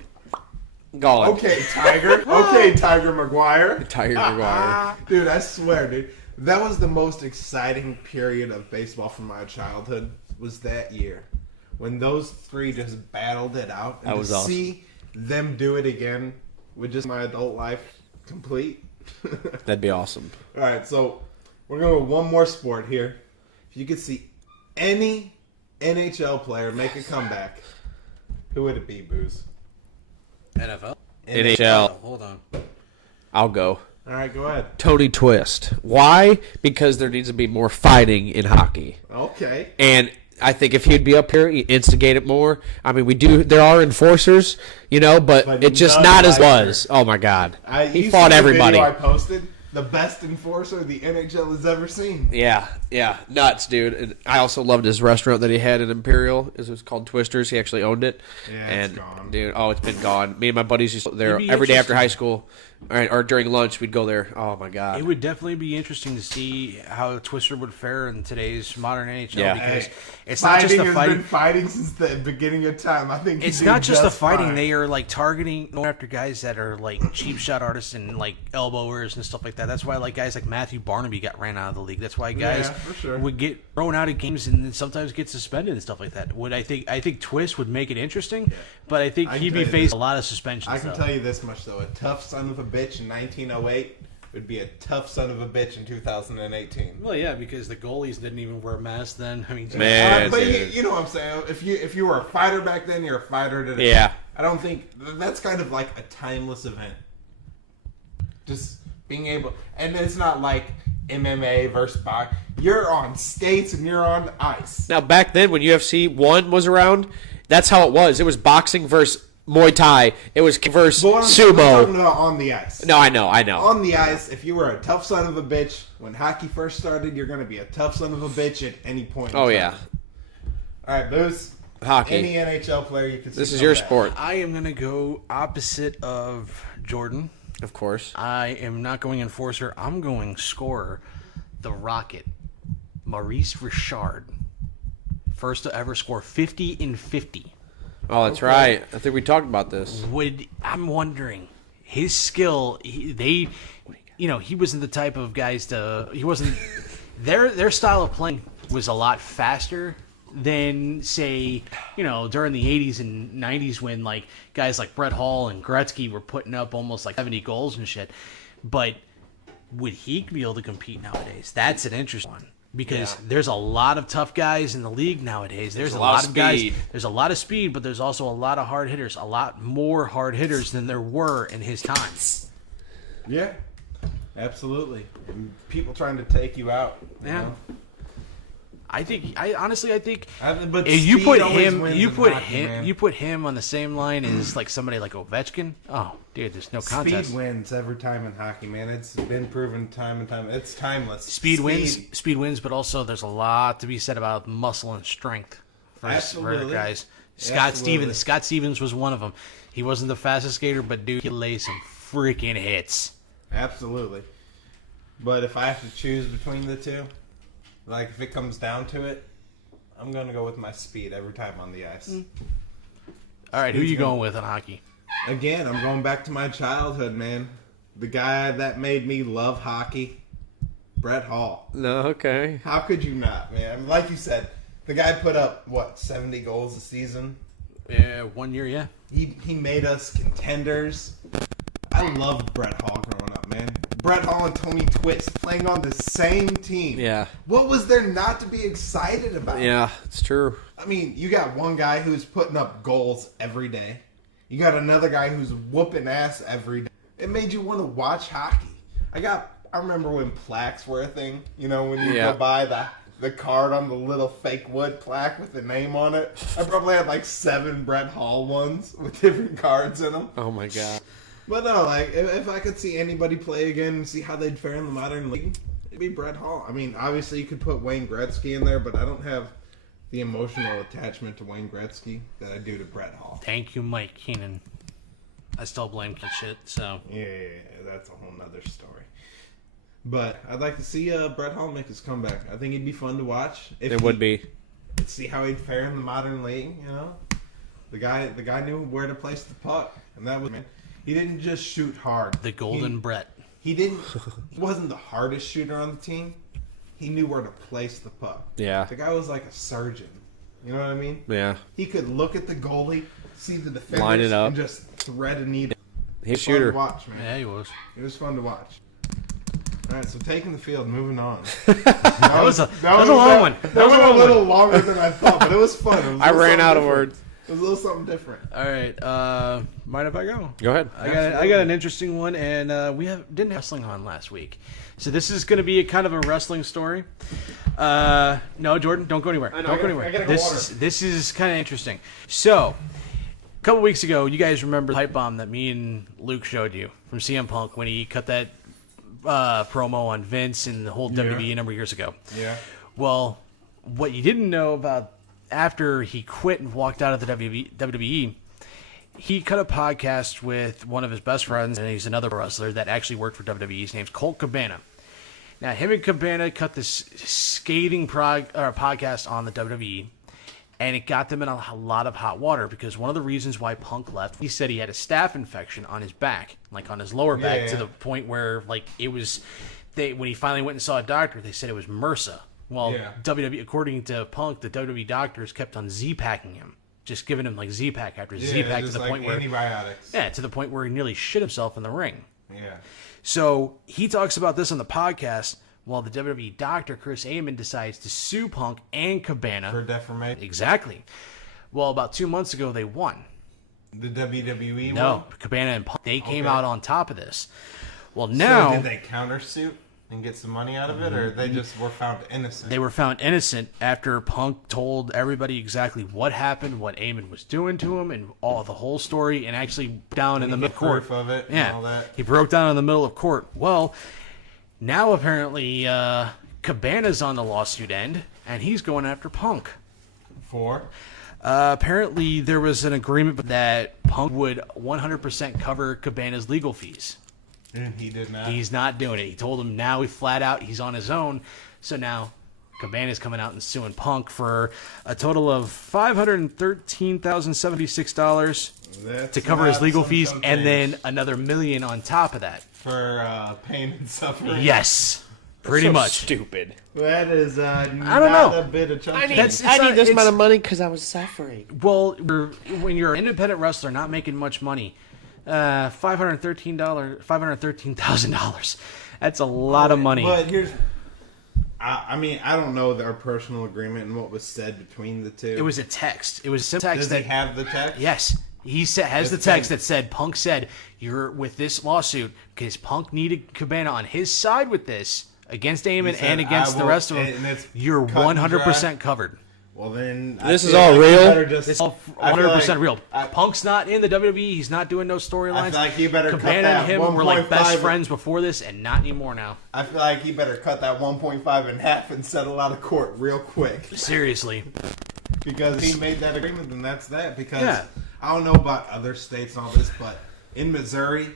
gone. Okay, Tiger. Okay, Tiger McGuire. Tiger McGuire. Dude, I swear, dude. That was the most exciting period of baseball from my childhood, was that year. When those three just battled it out. And That was to awesome. see them do it again with just my adult life complete. That'd be awesome. All right, so we're going to go one more sport here. If you could see any NHL player make a comeback, who would it be, Booze? NFL. NHL. Hold on. I'll go. All right, go ahead. Tony Twist. Why? Because there needs to be more fighting in hockey. Okay. And I think if he'd be up here, he'd instigate it more. I mean, there are enforcers, but it's just none not as like was. Oh my God. He You fought see the everybody. video I posted, the best enforcer the NHL has ever seen. Yeah, nuts, dude. And I also loved his restaurant that he had in Imperial. It was called Twisters. He actually owned it. Yeah, and it's gone. dude, it's been gone. Me and my buddies used to go there It'd be every day after interesting. high school, or during lunch. We'd go there. Oh my God. It would definitely be interesting to see how Twister would fare in today's modern NHL Yeah. because Hey, it's not just the has fighting. been fighting since the beginning of time. I think It's he'd not do just the fighting. fine. They are like targeting going after guys that are like cheap shot artists and like elbowers and stuff like that. That's why like guys like Matthew Barnaby got ran out of the league. That's why guys Yeah, for sure. would get thrown out of games and then sometimes get suspended and stuff like that. I think Twist would make it interesting, but I think I can he'd tell be you facing this. a lot of suspensions. I can though. tell you this much though: a tough son of a bitch in 1908 would be a tough son of a bitch in 2018. Well, yeah, because the goalies didn't even wear masks then. I mean, Man. But dude. you know what I'm saying? If you were a fighter back then, you're a fighter today. Yeah. I don't think that's kind of like a timeless event. Just being able, and it's not like MMA versus box. You're on skates and you're on ice. Now, back then, when UFC 1 was around, that's how it was. It was boxing versus Muay Thai. It was versus But I'm talking sumo. about on the ice. No, I know. On the ice, if you were a tough son of a bitch when hockey first started, you're going to be a tough son of a bitch at any point. Oh, in yeah. time. All right, Booze. Hockey. Any NHL player you can see. This is come your back. sport, I am going to go opposite of Jordan. of course. I am not going enforcer. I'm going scorer. The Rocket. Maurice Richard. First to ever score 50 in 50. Oh, that's right. I think we talked about this. I'm wondering, his skill, he wasn't the type of guys he wasn't, their style of playing was a lot faster than, say, during the 80s and 90s when, like, guys like Brett Hall and Gretzky were putting up almost like 70 goals and shit. But would he be able to compete nowadays? That's an interesting one. Because there's a lot of tough guys in the league nowadays. There's a lot of guys. speed. There's a lot of speed, but there's also a lot of hard hitters. A lot more hard hitters than there were in his time. Yeah, absolutely. And people trying to take you out. you Yeah. know? Honestly think But if you speed put always him, wins you in put hockey, him, man. you put him on the same line as like somebody like Ovechkin. Oh, dude, there's no contest. Speed wins every time in hockey, man. It's been proven time and time. It's timeless. Speed wins, but also there's a lot to be said about muscle and strength for Absolutely. guys. Absolutely. Scott Stevens was one of them. He wasn't the fastest skater, but dude, he laid some freaking hits. Absolutely. But if I have to choose between the two, like if it comes down to it, I'm gonna go with my speed every time on the ice. All right, who you going with in hockey? Again, I'm going back to my childhood, man. The guy that made me love hockey, Brett Hall. No, okay. How could you not, man? Like you said, the guy put up, 70 goals a season? Yeah, 1 year, yeah. He made us contenders. I loved Brett Hall growing up, man. Brett Hall and Tony Twist playing on the same team. Yeah. What was there not to be excited about? Yeah, it's true. I mean, you got one guy who's putting up goals every day. You got another guy who's whooping ass every day. It made you want to watch hockey. I remember when plaques were a thing. When you Yeah. go buy the card on the little fake wood plaque with the name on it. I probably had like 7 Brett Hall ones with different cards in them. Oh, my God. But no, like, if I could see anybody play again and see how they'd fare in the modern league, it'd be Brett Hall. I mean, obviously you could put Wayne Gretzky in there, but I don't have the emotional attachment to Wayne Gretzky that I do to Brett Hall. Thank you, Mike Keenan. I still blame that shit, so. Yeah, that's a whole nother story. But I'd like to see Brett Hall make his comeback. I think he'd be fun to watch. It would be. See how he'd fare in the modern league, you know? The guy knew where to place the puck. And that was, man, he didn't just shoot hard. The golden Brett. He wasn't the hardest shooter on the team. He knew where to place the puck. Yeah. The guy was like a surgeon. You know what I mean? Yeah. He could look at the goalie, see the defenders, Line it up. and just thread a needle. He's a Fun shooter. to watch, man. Yeah, he was. It was fun to watch. All right, so taking the field, moving on. That was a long one. That went a little longer than I thought, but it was fun. I ran out of words. It was a little something different. All right, mind if I go? Go ahead. I got an interesting one, and didn't have wrestling on last week, so this is going to be a kind of a wrestling story. No, Jordan, don't go anywhere. Don't go anywhere. This is kind of interesting. So, a couple weeks ago, you guys remember the hype bomb that me and Luke showed you from CM Punk when he cut that promo on Vince and the whole WWE a number of years ago. Yeah. Well, what you didn't know about after he quit and walked out of the WWE, he cut a podcast with one of his best friends, and he's another wrestler that actually worked for WWE. His name's Colt Cabana. Now, him and Cabana cut this scathing podcast on the WWE, and it got them in a lot of hot water because one of the reasons why Punk left, he said he had a staph infection on his back, like on his lower back, to the point where like it was. When he finally went and saw a doctor, they said it was MRSA. Well, WWE, according to Punk, the WWE doctors kept on Z-packing him, just giving him like Z-pack after Z-pack to the point where antibiotics. Yeah, to the point where he nearly shit himself in the ring. Yeah. So he talks about this on the podcast while the WWE doctor, Chris Amon, decides to sue Punk and Cabana. For defamation. Exactly. Well, about 2 months ago, they won. The WWE No, won? Cabana and Punk, they came out on top of this. Well, now... So did they countersuit and get some money out of it, or they just were found innocent? They were found innocent after Punk told everybody exactly what happened, what Amon was doing to him, and the whole story, and actually down in the middle of court. Proof of it and all that. He broke down in the middle of court. Well, now apparently Cabana's on the lawsuit end, and he's going after Punk. For? Apparently there was an agreement that Punk would 100% cover Cabana's legal fees. And he did not. He's not doing it. He told him now flat out he's on his own. So now Cabana's coming out and suing Punk for a total of $513,076 to cover his legal fees, and then another $1 million on top of that. For pain and suffering? Yes. Pretty much. Stupid. That is I don't know. a bit of chunk. I need this amount of money because I was suffering. Well, when you're an independent wrestler not making much money, $513,000. That's a lot of money. But here's, I mean, I don't know their personal agreement and what was said between the two. It was a text. It was a simple text. Does he have the text? Yes. He has the text that said, Punk said, you're with this lawsuit because Punk needed Cabana on his side with this against Amon and against the rest of them. You're 100% covered. Well, then this is all real. This is all 100% real. Punk's not in the WWE. He's not doing no storylines. I feel like you better Cabana cut that and him 1. were like best 5. friends before this, and not anymore now. I feel like you better cut that 1.5 in half and settle out of court real quick. Seriously. Because if he made that agreement, then that's that. Because I don't know about other states and all this, but in Missouri,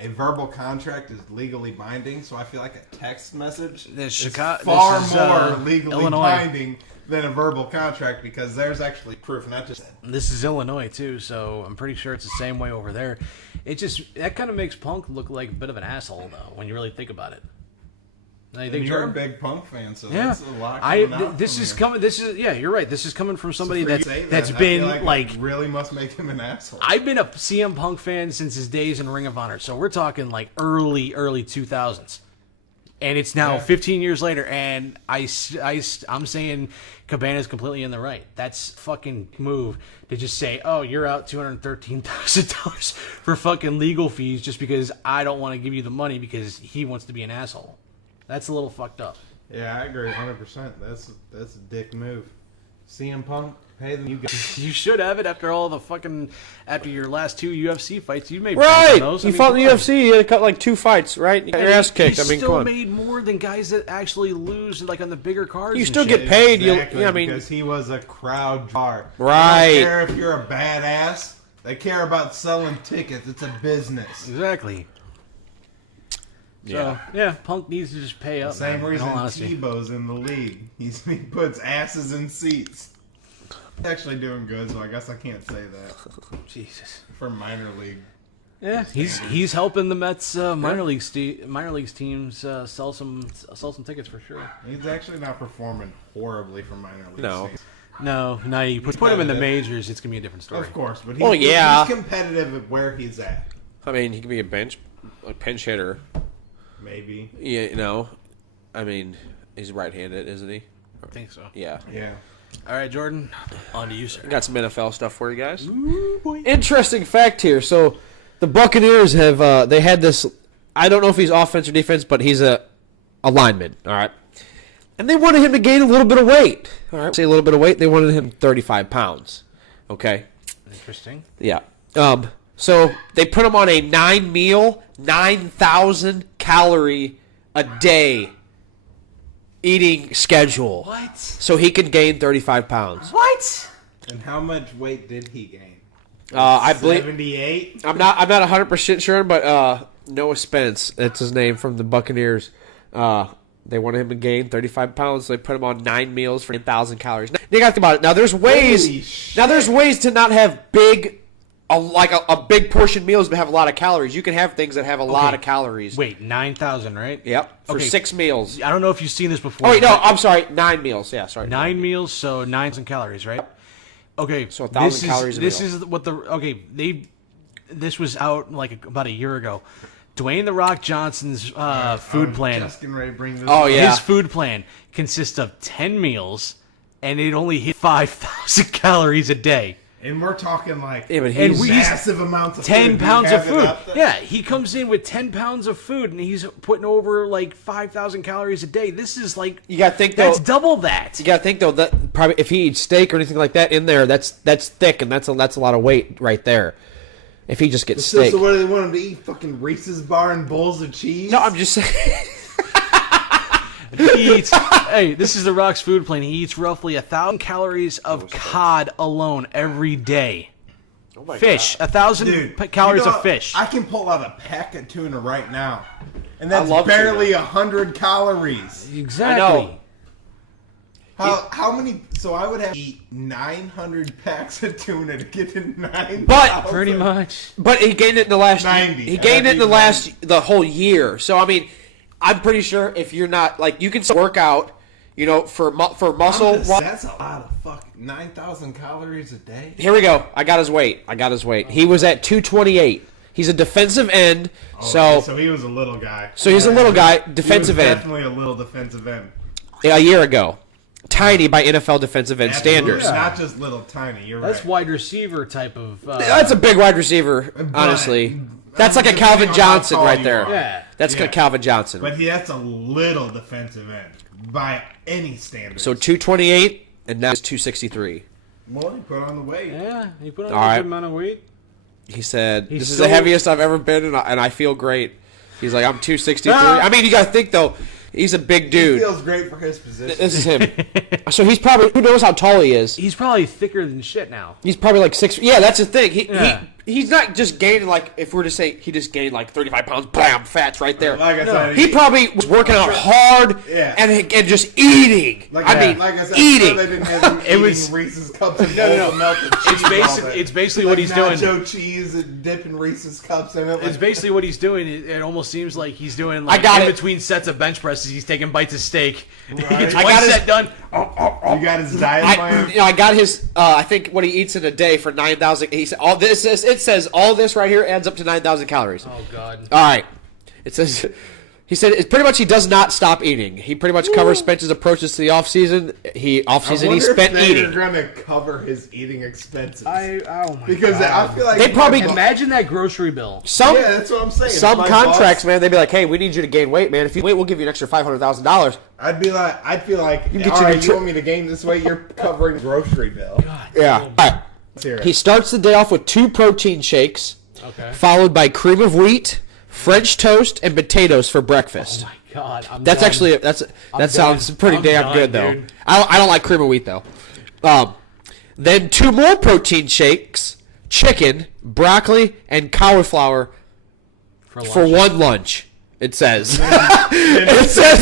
a verbal contract is legally binding. So I feel like a text message is far more legally binding than a verbal contract, because there's actually proof, not just... This is Illinois, too, so I'm pretty sure it's the same way over there. That kind of makes Punk look like a bit of an asshole, though, when you really think about it. You're a big Punk fan, so that's a lot coming out you're right. This is coming from somebody that's I been, feel like it really must make him an asshole. I've been a CM Punk fan since his days in Ring of Honor, so we're talking, like, early 2000s. And it's now 15 years later, and I'm saying Cabana's completely in the right. That's fucking move to just say, oh, you're out $213,000 for fucking legal fees just because I don't want to give you the money because he wants to be an asshole. That's a little fucked up. Yeah, I agree 100%. That's a dick move. CM Punk, pay them. You should have it after after your last 2 UFC fights. You made Right. those. He fought in the UFC. He had cut like 2 fights, right? You got your ass kicked. He I mean, still come on. made more than guys that actually lose, like on the bigger cards. You and still shit. get paid. Exactly, I mean, because he was a crowd drawer. Right. They don't care if you're a badass. They care about selling tickets. It's a business. Exactly. So, yeah, Punk needs to just pay up. Same man, reason in all honesty. Tebow's in the league. He puts asses in seats. He's actually doing good, so I guess I can't say that. Jesus. For minor league. Yeah, he's helping the Mets minor leagues teams sell some tickets for sure. He's actually not performing horribly for minor league No. teams. No, you put him in the majors, it's gonna be a different story. Of course, but yeah. he's competitive at where he's at. I mean, he can be a pinch hitter. Maybe. Yeah, you know. I mean, he's right-handed, isn't he? I think so. Yeah. Yeah. All right, Jordan, on to you, sir. Got some NFL stuff for you guys. Ooh, boy. Interesting fact here. So, the Buccaneers have they had this. I don't know if he's offense or defense, but he's a lineman. All right, and they wanted him to gain a little bit of weight. All right, say a little bit of weight. They wanted him 35 pounds. Okay. Interesting. Yeah. So they put him on a 9-meal, 9,000 calorie a day eating schedule. What? So he can gain 35 pounds. What? And how much weight did he gain? I believe 78. I'm not 100% sure, but Noah Spence, that's his name from the Buccaneers. They wanted him to gain 35 pounds, so they put him on 9 meals for 10,000 calories. Now, you got to think about it. Now there's ways to not have big a big portion meals but have a lot of calories. You can have things that have a lot of calories. Wait, 9,000, right? Yep, for 6 meals. I don't know if you've seen this before. Oh wait, no, I'm sorry, 9 meals. Yeah, sorry. 9 meals, so 9,000 calories, right? Okay, so 1,000 calories a meal. This is what this was out like about a year ago. Dwayne "The Rock" Johnson's food plan. Just getting ready to bring this Oh, up. yeah. His food plan consists of 10 meals, and it only hit 5,000 calories a day. And we're talking like Yeah, but And he's we- massive amounts of 10 food. pounds You of have it food. up there? Yeah, he comes in with 10 pounds of food, and he's putting over like 5,000 calories a day. This is like you got to think though. that's double that. You got to think though that probably if he eats steak or anything like that in there, that's thick and that's a lot of weight right there. If he just gets steak. So what do they want him to eat? Fucking Reese's bar and bowls of cheese? No, I'm just saying. He eats. Hey, this is The Rock's food plan. He eats roughly 1,000 calories of cod alone every day. Oh my Fish, God. 1,000 Dude, calories you know of what? fish. I can pull out a pack of tuna right now. And that's love barely tuna. 100 calories. Exactly. I know. How many? So I would have to eat 900 packs of tuna to get to 9,000. But- Pretty much. But he gained it in the last 90. He gained it in the That'd be the whole year. So I mean, I'm pretty sure if you're not like you can still work out, you know, for muscle. That's a lot of fucking 9,000 calories a day. Here we go. I got his weight. He was at 228. He's a defensive end. So he was a little guy. So he's a little guy, defensive he was end. Definitely a little defensive end. A year ago. Tiny by NFL defensive end Absolutely. standards. Not just little tiny. You're That's right. wide receiver type of. That's a big wide receiver, honestly. That's like a Calvin depending on Johnson how tall right you there. are. Yeah. That's Yeah. Calvin Johnson. But that's a little defensive end by any standard. So 228, and now it's 263. Well, he put on the weight. Yeah, he put on All a right. good amount of weight. He said, He's "This is so- the heaviest I've ever been, and I feel great." He's like, "I'm 263." I mean, you got to think though. He's a big He dude. feels great for his position. This is him. So he's probably who knows how tall he is. He's probably thicker than shit now. He's probably like 6. Yeah, that's the thing. Yeah. He's not just gaining like if we're to say he just gained like 35 pounds. Bam, fat's right there. Like I said, He probably was working out hard Yeah. and just eating. Like I said, eating. They didn't have him eating was- Reese's cups and bowls of melted cheese. It's basically what he's doing. Nacho cheese and dipping Reese's cups in it. It's basically what he's doing. It almost seems like he's doing like I got in it. between sets of bench presses. He's taking bites of steak. He gets I one got his- set done. You got his diet plan. I got his. I think what he eats in a day for 9,000. He said all this. It says all this right here adds up to 9,000 calories. Oh God. All right. It says He said it's pretty much he does not stop eating. He pretty much covers Spence's approaches to the offseason. He spent eating. They're gonna cover his eating expenses. Oh my because God. I feel like They probably imagine that grocery bill. Yeah, that's what I'm saying. Some contracts, man, they'd be like, "Hey, we need you to gain weight, man. If you wait, we'll give you an extra $500,000." I'd feel like, You get all your right, you want me to gain this weight? You're covering grocery bill. Yeah. All right. Let's hear it. He starts the day off with 2 protein shakes, followed by cream of wheat, French toast, and potatoes for breakfast. Oh my God, That's done. actually that sounds pretty I'm damn done, good though. dude. I don't like cream of wheat though. Then 2 more protein shakes, chicken, broccoli, and cauliflower for one lunch. It says. It says.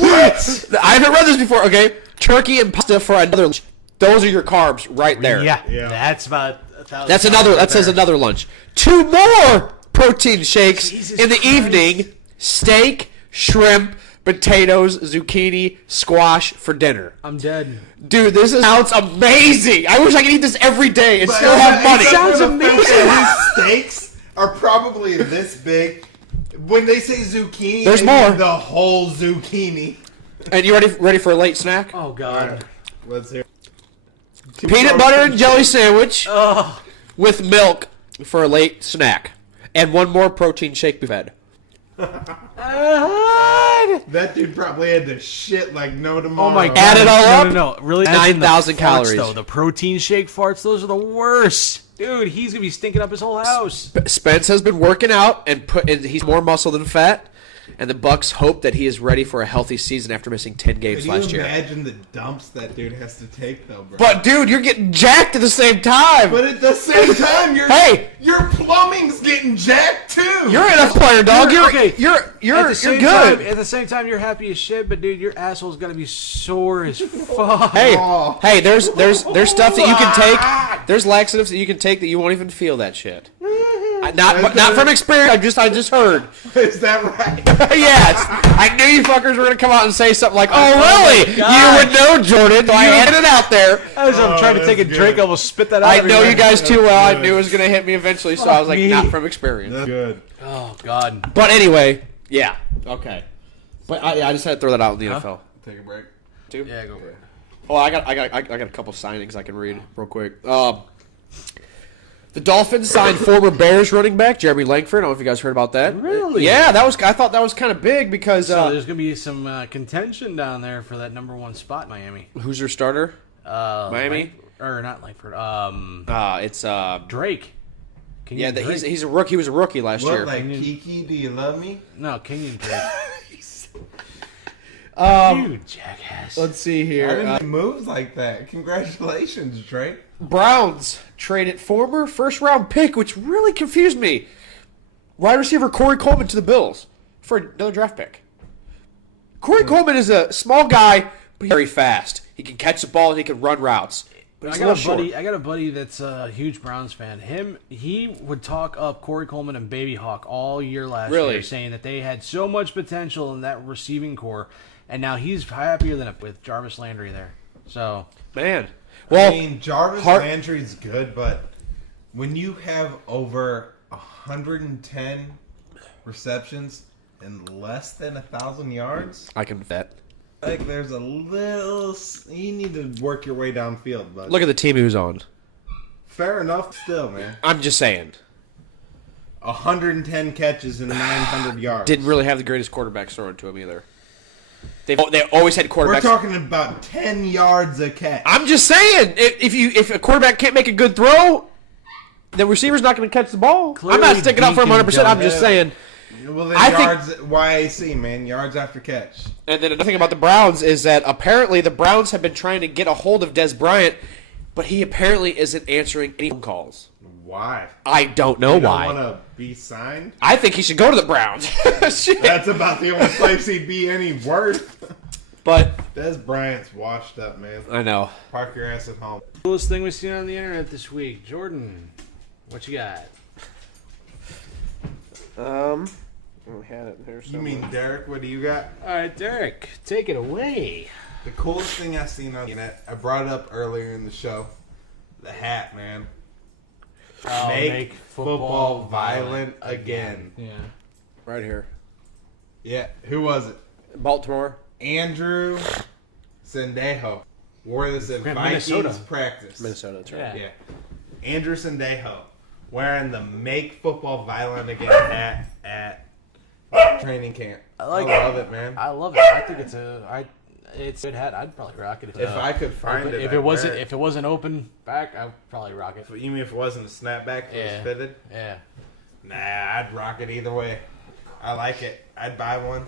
What? I haven't read this before. Okay, turkey and pasta for another lunch. Those are your carbs right there. Yeah, that's about 1,000. That's another. That says another lunch. 2 more protein shakes Jesus in the Christ. evening. Steak, shrimp, potatoes, zucchini, squash for dinner. I'm dead. Dude, this sounds amazing. I wish I could eat this every day and still have money. Sounds amazing. These steaks are probably this big. When they say zucchini, There's they more. mean the whole zucchini. And you ready for a late snack? Oh God. Right, let's hear. Peanut butter and jelly sandwich with milk for a late snack. And 1 more protein shake buffet. That dude probably had to shit like no tomorrow. Oh my God. Add it all up? No. Really? 9,000 Farts, calories. Though. The protein shake farts, those are the worst. Dude, he's going to be stinking up his whole house. Spence has been working out and he's more muscle than fat. And the Bucks hope that he is ready for a healthy season after missing 10 games Can last you year. imagine the dumps that dude has to take, though, bro? But dude, you're getting jacked at the same time. But at the same time, your plumbing's getting jacked too. You're an player, dog. You're At the same good. Time, at the same time, you're happy as shit, but dude, your asshole's got to be sore as fuck. Hey, there's stuff that you can take. There's laxatives that you can take that you won't even feel that shit. Not from experience. I just heard. Is that right? Yes. I knew you fuckers were gonna come out and say something like, "Oh, really? You would know, Jordan." So I had it out there. As I'm trying to take a drink, I almost spit that out. I know you guys too well. I knew it was gonna hit me eventually, so I was like, "Not from experience." That's good. Oh God. But anyway, yeah. Okay. But I just had to throw that out in the NFL. Take a break. Yeah, go for it. Oh, I got a couple signings I can read real quick. The Dolphins signed former Bears running back Jeremy Langford. I don't know if you guys heard about that. Really? Yeah, I thought that was kind of big because So there's gonna be some contention down there for that #1 spot, in Miami. who's your starter? Miami? Or not Langford. It's Drake. yeah, Drake. he's a rookie. He was a rookie last What, year. like Kiki? Do you love me? No, Kenyon Drake. You jackass. Let's see I here. didn't do moves like that. Congratulations, Drake. Browns traded former first-round pick, which really confused me. Wide receiver Corey Coleman to the Bills for another draft pick. Corey Coleman is a small guy, but he's very fast. He can catch the ball and he can run routes. But he's I a little short. got a buddy that's a huge Browns fan. He would talk up Corey Coleman and Baby Hawk all year last year, saying that they had so much potential in that receiving core, and now he's happier than with Jarvis Landry there. So, Man. Well, I mean, Jarvis Landry's good, but when you have over 110 receptions and less than 1,000 yards, I can bet. like there's a little. You need to work your way downfield, but Look at the team he was on. fair enough. Still, man, I'm just saying. 110 catches and 900 yards. Didn't really have the greatest quarterbacks thrown to him either. They always had quarterbacks. We're talking about 10 yards a catch. I'm just saying, if a quarterback can't make a good throw, the receiver's not going to catch the ball. Clearly I'm not sticking up for him 100%. I'm just saying. Well, then I think- yards, YAC, man, yards after catch. And then another thing about the Browns is that apparently the Browns have been trying to get a hold of Des Bryant, but he apparently isn't answering any phone calls. Why? I don't know You don't why. want to be signed? I think he should go to the Browns. Shit. That's about the only place he'd be any worth. But Des Bryant's washed up, man. I know. Park your ass at home. coolest thing we've seen on the internet this week, Jordan. What you got? We had it there. You mean Derek? What do you got? All right, Derek, take it away. The coolest thing I've seen on the internet, I brought it up earlier in the show. The hat, man. Make football violent again. Yeah. Right here. Yeah, who was it? Baltimore. Andrew Sendejo wore this at Vikings Minnesota. practice. Minnesota, that's right. Yeah. Andrew Sendejo wearing the Make Football Violent Again hat at training camp. I love it, man. I love it. I think it's a good hat. I'd probably rock it If I could find it. If it wasn't open back, I'd probably rock it. You mean if it wasn't a snapback, if it was fitted? Yeah. Nah, I'd rock it either way. I like it. I'd buy one.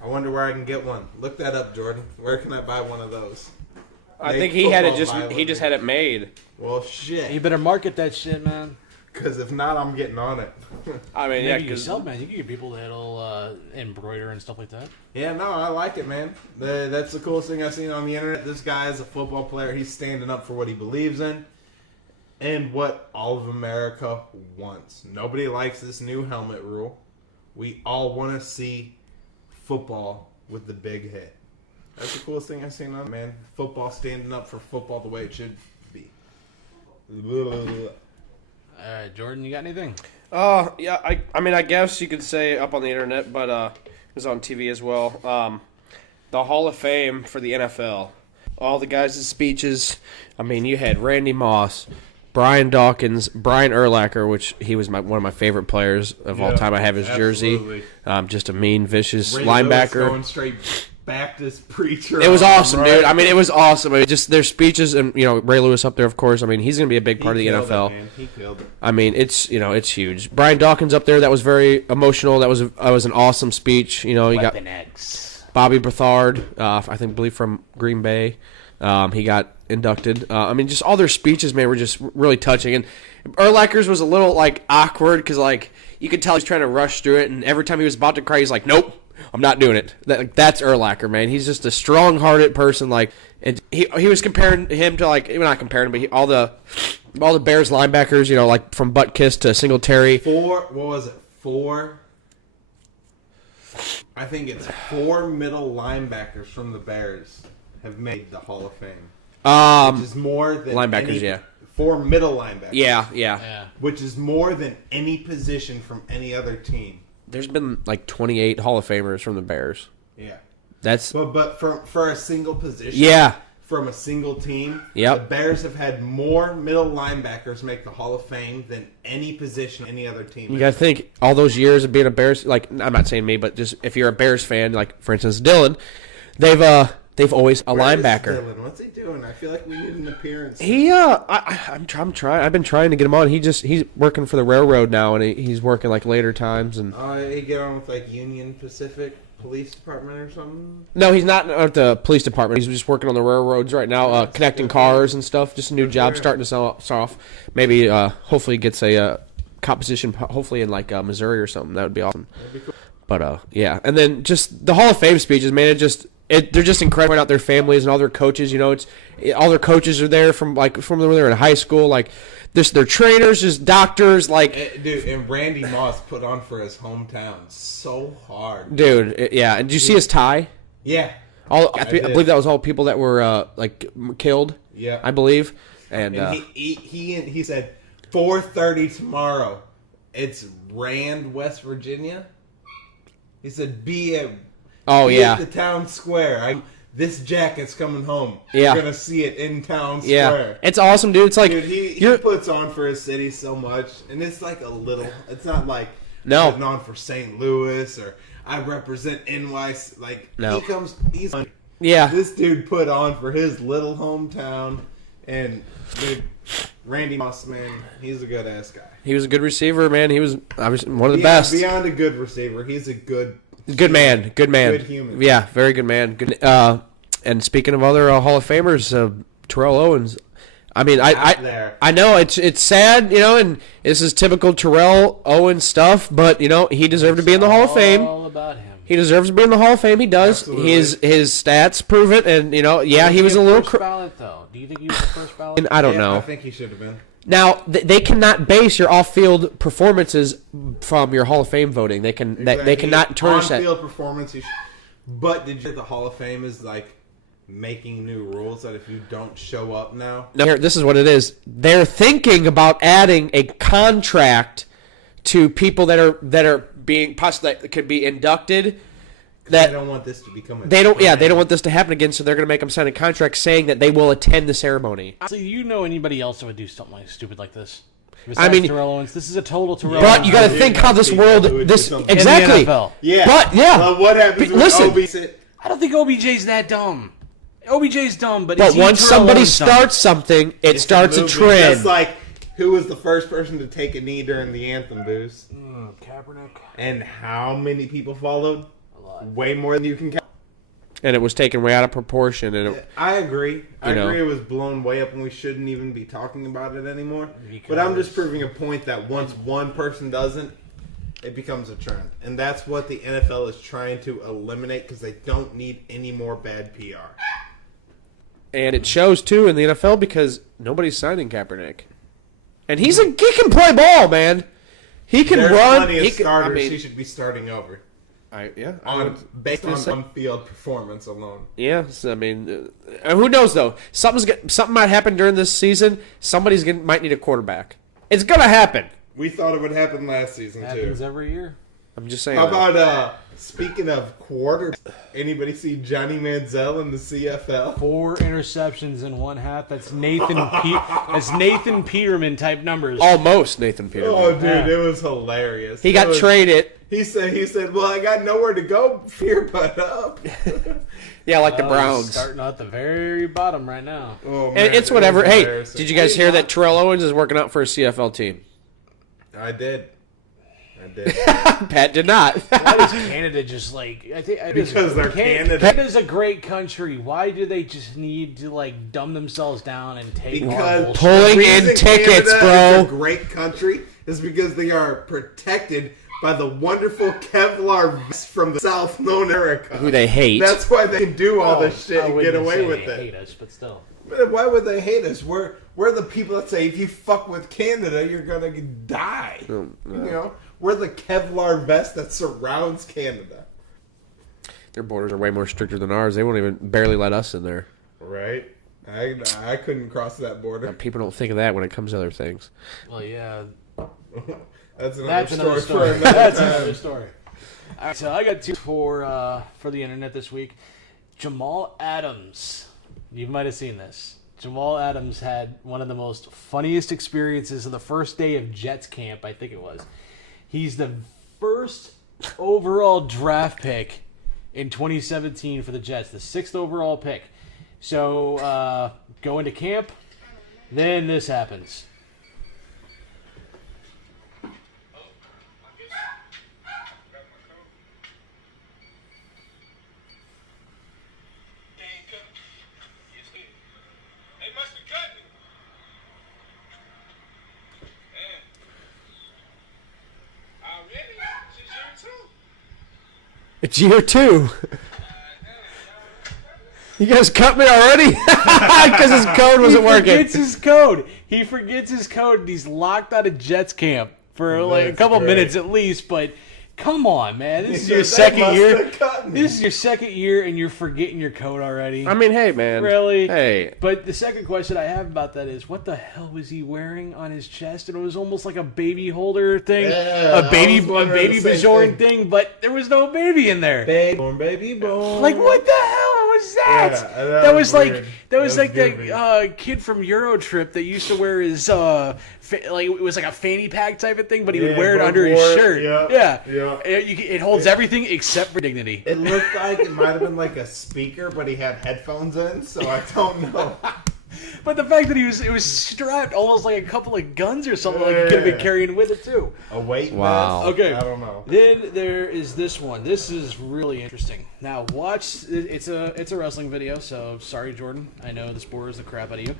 I wonder where I can get one. Look that up, Jordan. Where can I buy one of those? I think he just had it made. Well, shit. You better market that shit, man. Because if not, I'm getting on it. I mean, Maybe you sell, man. You can get people that'll embroider and stuff like that. Yeah, no, I like it, man. That's the coolest thing I've seen on the internet. This guy is a football player. He's standing up for what he believes in and what all of America wants. Nobody likes this new helmet rule. We all want to see football with the big hit. That's the coolest thing I've seen on, man. Football standing up for football the way it should be. All right, Jordan, you got anything? Yeah, I mean, I guess you could say up on the internet, but it was on TV as well. The Hall of Fame for the NFL. All the guys' speeches. I mean, you had Randy Moss, Brian Dawkins, Brian Urlacher, which he was one of my favorite players of all time. I have his jersey. Just a mean, vicious Ray linebacker. Lewis going straight Baptist preacher. It was awesome, dude. I mean, it was awesome. I mean, just their speeches, and Ray Lewis up there, of course. I mean, he's going to be a big part of the NFL. He killed it. I mean, it's huge. Brian Dawkins up there, that was very emotional. That was an awesome speech. You got X. Bobby Berthard, I believe from Green Bay. He got inducted. I mean, just all their speeches, man, were just really touching. And Urlacher's was a little awkward because you could tell he's trying to rush through it, and every time he was about to cry, he's like, "Nope, I'm not doing it." That's Urlacher, man. He's just a strong-hearted person. And he was comparing him to not comparing him, but all the Bears linebackers, from Butkus to Singletary. What was it? I think it's 4 middle linebackers from the Bears have made the Hall of Fame. Which is more than linebackers, 4 middle linebackers. Yeah. Which is more than any position from any other team. There's been 28 Hall of Famers from the Bears. Yeah. That's but for a single position. Yeah. From a single team. Yep. The Bears have had more middle linebackers make the Hall of Fame than any position any other team. You got to think all those years of being a Bears. I'm not saying me, but just if you're a Bears fan, for instance Dylan, they've always a linebacker. Dylan? What's he doing? I feel like we need an appearance. I'm trying. I've been trying to get him on. He's working for the railroad now, and he's working later times. And he get on with Union Pacific Police Department or something. No, he's not at the police department. He's just working on the railroads right now, connecting cars and stuff. Just a new job starting to start off. Maybe hopefully gets a composition. Hopefully in Missouri or something. That would be awesome. That'd be cool. But yeah, and then just the Hall of Fame speeches, man. They're just incredible out their families and all their coaches. All their coaches are there from when they were in high school. Their trainers, just doctors. Dude, and Randy Moss put on for his hometown so hard. Dude, yeah. And did you see his tie? Yeah. I believe that was all people that were killed. Yeah. I believe. And he said 4:30 tomorrow. It's Rand, West Virginia. He said be at the town square. This jacket's coming home. Yeah. You're going to see it in town square. Yeah. It's awesome, dude. It's dude, he puts on for his city so much. And it's a little, it's not putting on for St. Louis or I represent NYC. He's this dude put on for his little hometown. And dude, Randy Moss, man, he's a good ass guy. He was a good receiver, man. He was obviously one of the best. Beyond a good receiver, he's a good man. Good human. Yeah, very good man. Good. And speaking of other Hall of Famers, Terrell Owens. I mean, I know it's sad, and this is typical Terrell Owens stuff, but he deserved to be in the Hall of Fame. All about him. He deserves to be in the Hall of Fame. He does. Absolutely. His stats prove it, and he was a little. First ballot though. Do you think he was the first ballot? And I don't know. I think he should have been. Now they cannot base your off-field performances from your Hall of Fame voting. They can they cannot tarnish that. On-field performance, but did you hear the Hall of Fame is making new rules that if you don't show up now? No, here, this is what it is. They're thinking about adding a contract to people that are being possibly that could be inducted. They don't want this to become. They don't want this to happen again, so they're going to make them sign a contract saying that they will attend the ceremony. So you know anybody else that would do something like stupid like this? I mean, Terrell Owens, this is a total Terrell. But you got to think how this world, exactly. In the NFL. Yeah, yeah. What happens? Listen, I don't think OBJ's that dumb. OBJ's dumb, but once somebody starts something, it starts a trend. That's like who was the first person to take a knee during the anthem boost? Kaepernick. And how many people followed? Way more than you can count. And it was taken way out of proportion. And I agree. I agree it was blown way up and we shouldn't even be talking about it anymore. Because... But I'm just proving a point that once one person doesn't, it becomes a trend. And that's what the NFL is trying to eliminate because they don't need any more bad PR. And it shows, too, in the NFL because nobody's signing Kaepernick. And he can play ball, man. He can run. Plenty of starters he should be starting over. Based on on-field performance alone. Yes, I mean, who knows though? Something might happen during this season. Might need a quarterback. It's gonna happen. We thought it would happen last season Happens every year. I'm just saying. How about speaking of quarter? Anybody see Johnny Manziel in the CFL? 4 interceptions in 1 half. That's Nathan Peterman type numbers. Almost Nathan Peterman. Oh, dude, it was hilarious. He got traded. He said, well, I got nowhere to go. Fear but up. Yeah, like the Browns. Starting at the very bottom right now. Oh, man, and it's whatever. Hey, did you guys hear that Terrell Owens is working out for a CFL team? I did. Pat did not. Why does Canada just like... Because they're Canada. Canada's a great country. Why do they just need to like dumb themselves down and take because pulling in tickets, bro? Is a great country is because they are protected by the wonderful Kevlar vests from the South known America. Who they hate. That's why they do all this shit and get away with it. Hate us, but still. But why would they hate us? We're the people that say if you fuck with Canada, you're gonna die. You know, we're the Kevlar vest that surrounds Canada. Their borders are way more stricter than ours. They won't even barely let us in there. Right? I couldn't cross that border. People don't think of that when it comes to other things. Well, yeah. That's another story. That's another story. All right, so I got 2 for the internet this week. Jamal Adams. You might have seen this. Jamal Adams had one of the most funniest experiences of the first day of Jets camp, I think it was. He's the first overall draft pick in 2017 for the Jets, the 6th overall pick. So, go into camp, then this happens. It's year 2. You guys cut me already? Because his code wasn't working. He forgets his code, and he's locked out of Jets camp for like a couple minutes at least, but... Come on, man. This is your second year. This is your second year, and you're forgetting your code already. I mean, hey, man. Really? Hey. But the second question I have about that is, what the hell was he wearing on his chest? And it was almost like a baby holder thing, a baby Bajorn thing, but there was no baby in there. Baby born. Like, what the hell was that? Yeah, that was weird. like the kid from Eurotrip that used to wear his it was like a fanny pack type of thing, but he would wear it under his shirt. Yeah. It holds everything except for dignity. It looked like it might have been like a speaker, but he had headphones in, so I don't know. But the fact that it was strapped almost like a couple of guns or something, like he could have been carrying with it too. A weight wow. vest? Okay. I don't know. Then there is this one. This is really interesting. Now watch. It's a wrestling video, so sorry, Jordan. I know this bores the crap out of you,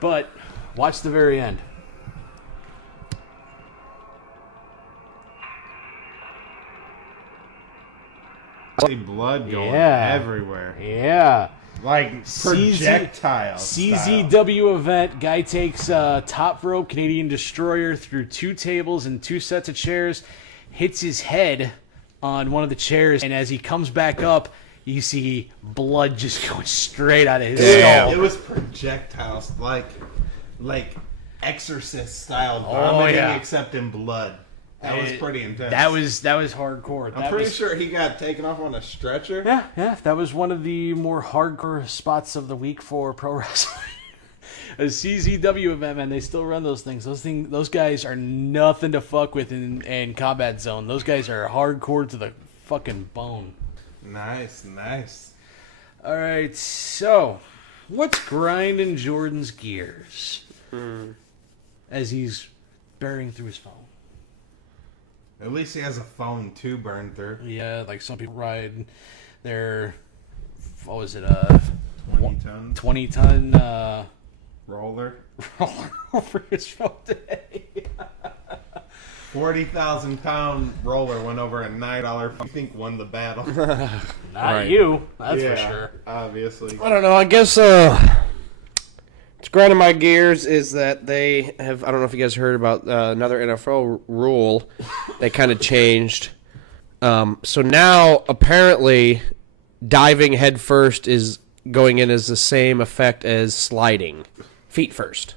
but watch the very end. Blood going everywhere. Yeah. Like projectiles. CZW event. Guy takes top rope Canadian Destroyer through 2 tables and 2 sets of chairs, hits his head on one of the chairs, and as he comes back up, you see blood just going straight out of his skull. It was projectiles, like Exorcist style vomiting, except in blood. That was pretty intense. That was hardcore. I'm pretty sure he got taken off on a stretcher. Yeah. That was one of the more hardcore spots of the week for pro wrestling. A CZW event, man. They still run those things. Those guys are nothing to fuck with in Combat Zone. Those guys are hardcore to the fucking bone. Nice. All right, so what's grinding Jordan's gears as he's burying through his phone? At least he has a phone to burn through. Yeah, like some people ride their, what was it, 20-ton roller over his phone today. 40,000 pound roller went over a $9. You think won the battle? Not you, that's for sure. Obviously. I don't know. I guess what's grinding my gears is that they have. I don't know if you guys heard about another NFL rule. They kind of changed. So now apparently, diving head first is going in as the same effect as sliding, feet first.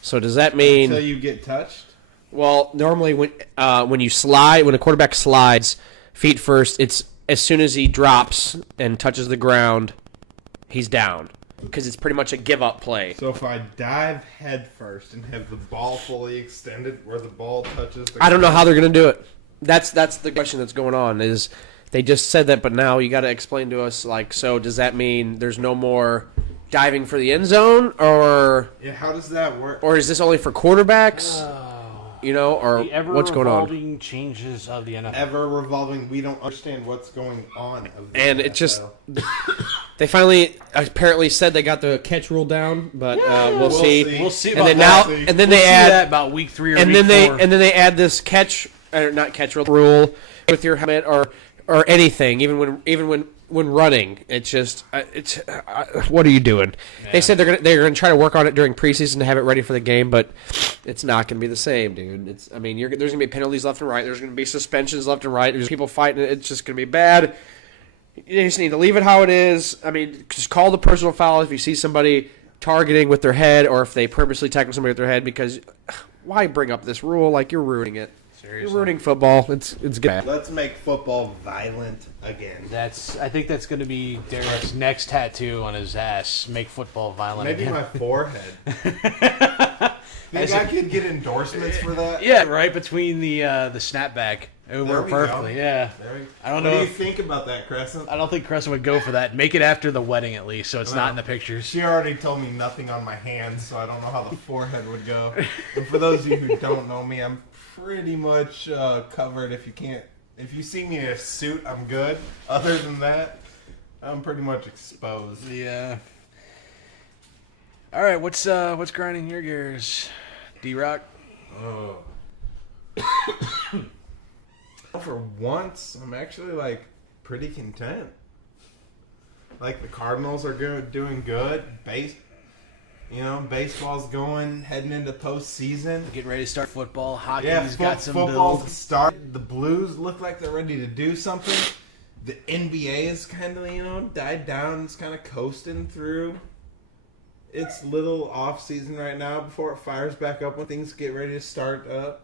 So does that mean until you get touched? Well, normally when you slide, when a quarterback slides feet first, it's as soon as he drops and touches the ground, he's down because it's pretty much a give-up play. So if I dive head first and have the ball fully extended where the ball touches the I don't know how they're going to do it. That's the question that's going on is they just said that, but now you got to explain to us, like, so does that mean there's no more diving for the end zone, or how does that work? Or is this only for quarterbacks? You know, or what's going on? Ever-revolving changes of the NFL. Ever-revolving. We don't understand what's going on. And it just... They finally apparently said they got the catch rule down, but we'll see. We'll see. And then they add that about week 3 or and week then 4. And then they add this catch, or not catch rule with your helmet or anything, even when running. It's just what are you doing? Man. They said they're gonna try to work on it during preseason to have it ready for the game, but it's not gonna be the same, dude. There's gonna be penalties left and right. There's gonna be suspensions left and right. There's people fighting. It's just gonna be bad. You just need to leave it how it is. I mean, just call the personal foul if you see somebody targeting with their head, or if they purposely tackle somebody with their head. Because why bring up this rule? Like, you're ruining it. Seriously. You're ruining football. It's good. Let's make football violent again. I think that's going to be Derek's next tattoo on his ass. Make football violent again. Maybe my forehead. Think I could get endorsements for that? Yeah, right between the snapback. It would work perfectly. Yeah. I don't know. What do you think about that, Crescent? I don't think Crescent would go for that. Make it after the wedding at least, so it's not in the pictures. She already told me nothing on my hands, so I don't know how the forehead would go. And for those of you who don't know me, I'm pretty much covered. If you see me in a suit, I'm good. Other than that, I'm pretty much exposed. Yeah. All right, what's grinding your gears, D-Rock? Oh. For once, I'm actually pretty content. Like the Cardinals are doing good. Baseball's going, heading into postseason. Getting ready to start football. Hockey's got some football's build. Started. The Blues look like they're ready to do something. The NBA is kind of, died down. It's kind of coasting through its little off season right now before it fires back up when things get ready to start up.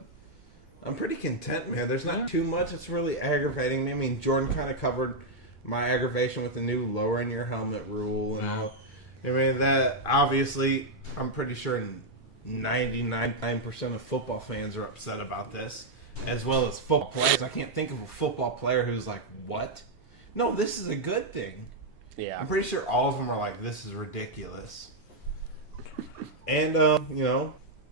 I'm pretty content, man. There's not too much that's really aggravating me. I mean, Jordan kind of covered my aggravation with the new lowering your helmet rule and all. I mean, that obviously, I'm pretty sure 99% of football fans are upset about this, as well as football players. I can't think of a football player who's like, what? No, this is a good thing. Yeah. I'm pretty sure all of them are like, this is ridiculous. And,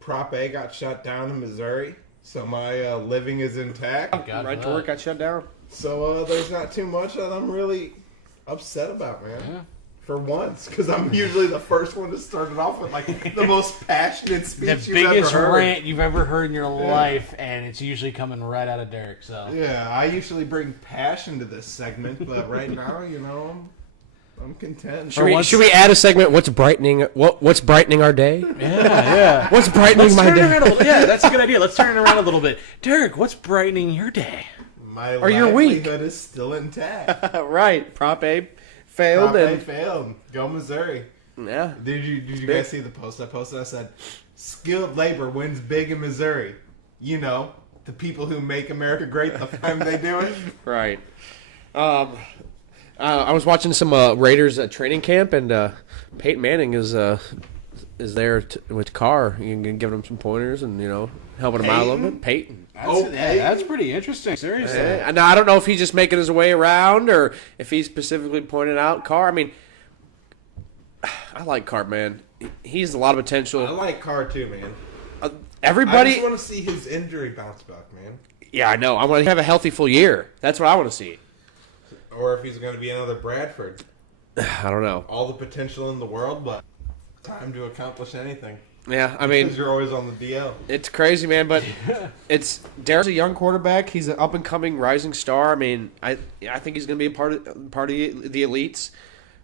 Prop A got shut down in Missouri. So my living is intact. Right to work got shut down. So there's not too much that I'm really upset about, man. Yeah. For once, because I'm usually the first one to start it off with the most passionate speech the biggest rant you've ever heard in your life, and it's usually coming right out of Derek. So yeah, I usually bring passion to this segment, but right now, I'm content. Should we add a segment? What's brightening our day? Yeah. What's brightening my day? Yeah, that's a good idea. Let's turn it around a little bit. Derek, what's brightening your day? My livelihood is still intact. Right. Prop A failed. Failed. Go Missouri. Yeah. Did you guys see the post I posted? I said, skilled labor wins big in Missouri. the people who make America great the time they do it. Right. I was watching some Raiders training camp, and Peyton Manning is there with Carr. You can give him some pointers and helping him out a little bit. Peyton. That's pretty interesting. Seriously. And I don't know if he's just making his way around or if he's specifically pointing out Carr. I mean, I like Carp, man. He has a lot of potential. I like Carr too, man. Everybody. I just want to see his injury bounce back, man. Yeah, I know. I want to have a healthy full year. That's what I want to see. Or if he's going to be another Bradford. I don't know. All the potential in the world, but time to accomplish anything. Yeah, I mean, because you're always on the DL. It's crazy, man. But Derek's a young quarterback. He's an up and coming rising star. I mean, I think he's going to be a part of the elites.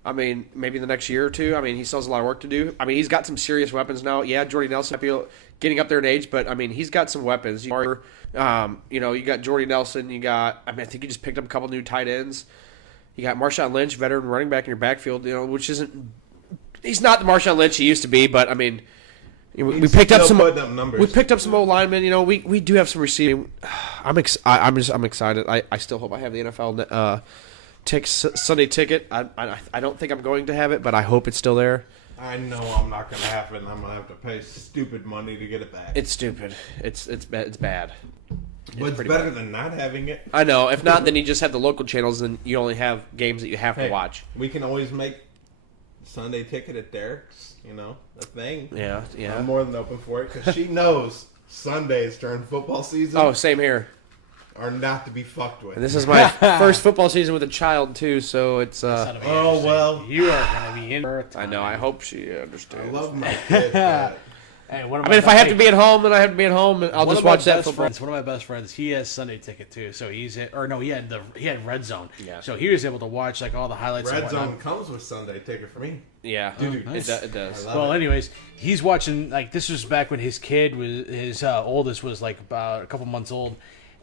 I mean, maybe in the next year or two. I mean, he still has a lot of work to do. I mean, he's got some serious weapons now. Yeah, Jordy Nelson might be getting up there in age, but I mean, he's got some weapons. You got Jordy Nelson. I think you just picked up a couple new tight ends. You got Marshawn Lynch, veteran running back in your backfield. Which isn't. He's not the Marshawn Lynch he used to be, but I mean, we picked up some. We picked up some old linemen. We do have some receiving. I'm excited. I still hope I have the NFL. Sunday ticket. I don't think I'm going to have it, but I hope it's still there. I know I'm not going to have it, and I'm going to have to pay stupid money to get it back. It's stupid. It's bad. But it's better than not having it. I know. If not, then you just have the local channels, and you only have games that you have to watch. We can always make Sunday ticket at Derek's, a thing. Yeah. I'm more than open for it, because she knows Sundays during football season. Oh, same here. Are not to be fucked with. And this is my first football season with a child too, so it's. Oh well, you are gonna be in. I know. I hope she understands. I love my kid. But... Hey, if I have to be at home, then I have to be at home, and I'll just watch that football. One of my best friends, he has Sunday ticket too, so he had Red Zone. Yeah. So he was able to watch all the highlights. Red Zone comes with Sunday ticket for me. Yeah, nice. It does. Well, anyways, he's watching this was back when his kid was his oldest was about a couple months old.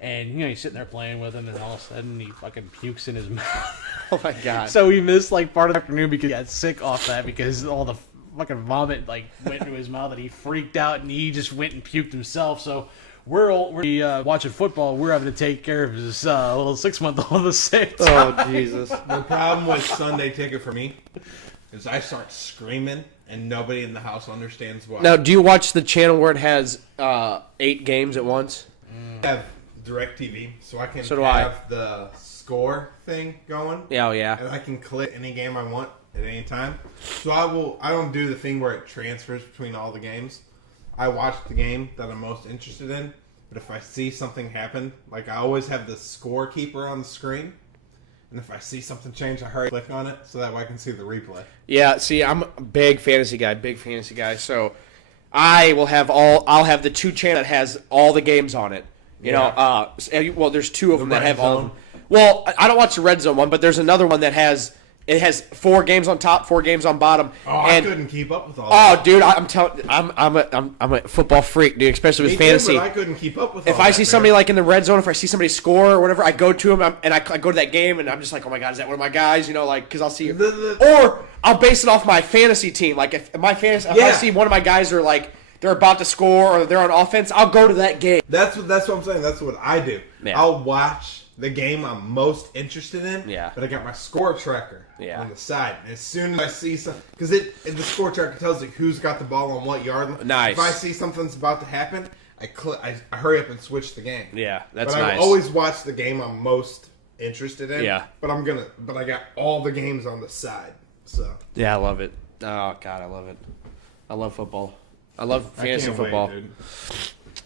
And, he's sitting there playing with him, and all of a sudden he fucking pukes in his mouth. Oh, my God. So he missed, part of the afternoon because he got sick off that because all the fucking vomit, went into his mouth, and he freaked out, and he just went and puked himself. So we're watching football. We're having to take care of his little 6-month-old that's sick. Oh, Jesus. The problem with Sunday ticket for me is I start screaming, and nobody in the house understands why. Now, do you watch the channel where it has 8 games at once? I have DirecTV, so I can So have the score thing going. Yeah, yeah. And I can click any game I want at any time. So I don't do the thing where it transfers between all the games. I watch the game that I'm most interested in, but if I see something happen, I always have the score keeper on the screen. And if I see something change, I hurry click on it so that way I can see the replay. Yeah, see, I'm a big fantasy guy. So I'll have the 2 channel that has all the games on it. There's 2 of them that have all of them. Well, I don't watch the Red Zone one, but there's another one that has 4 games on top, 4 games on bottom. Oh, I couldn't keep up with all that. Oh, dude, I'm a football freak, dude, especially with fantasy. But I couldn't keep up with all that. If I see somebody in the Red Zone, if I see somebody score or whatever, I go to them and I go to that game and I'm just like, oh my God, is that one of my guys? Because I'll see. Or I'll base it off my fantasy team. If I see one of my guys are they're about to score or they're on offense, I'll go to that game. That's what I'm saying. That's what I do. Yeah. I'll watch the game I'm most interested in. Yeah. But I got my score tracker on the side. And as soon as I see something, because the score tracker tells you who's got the ball on what yard. Nice. If I see something's about to happen, I hurry up and switch the game. Yeah, that's nice. But I always watch the game I'm most interested in. Yeah. But I got all the games on the side. So. Yeah, I love it. Oh God, I love it. I love football. I love fantasy football. Wait, dude.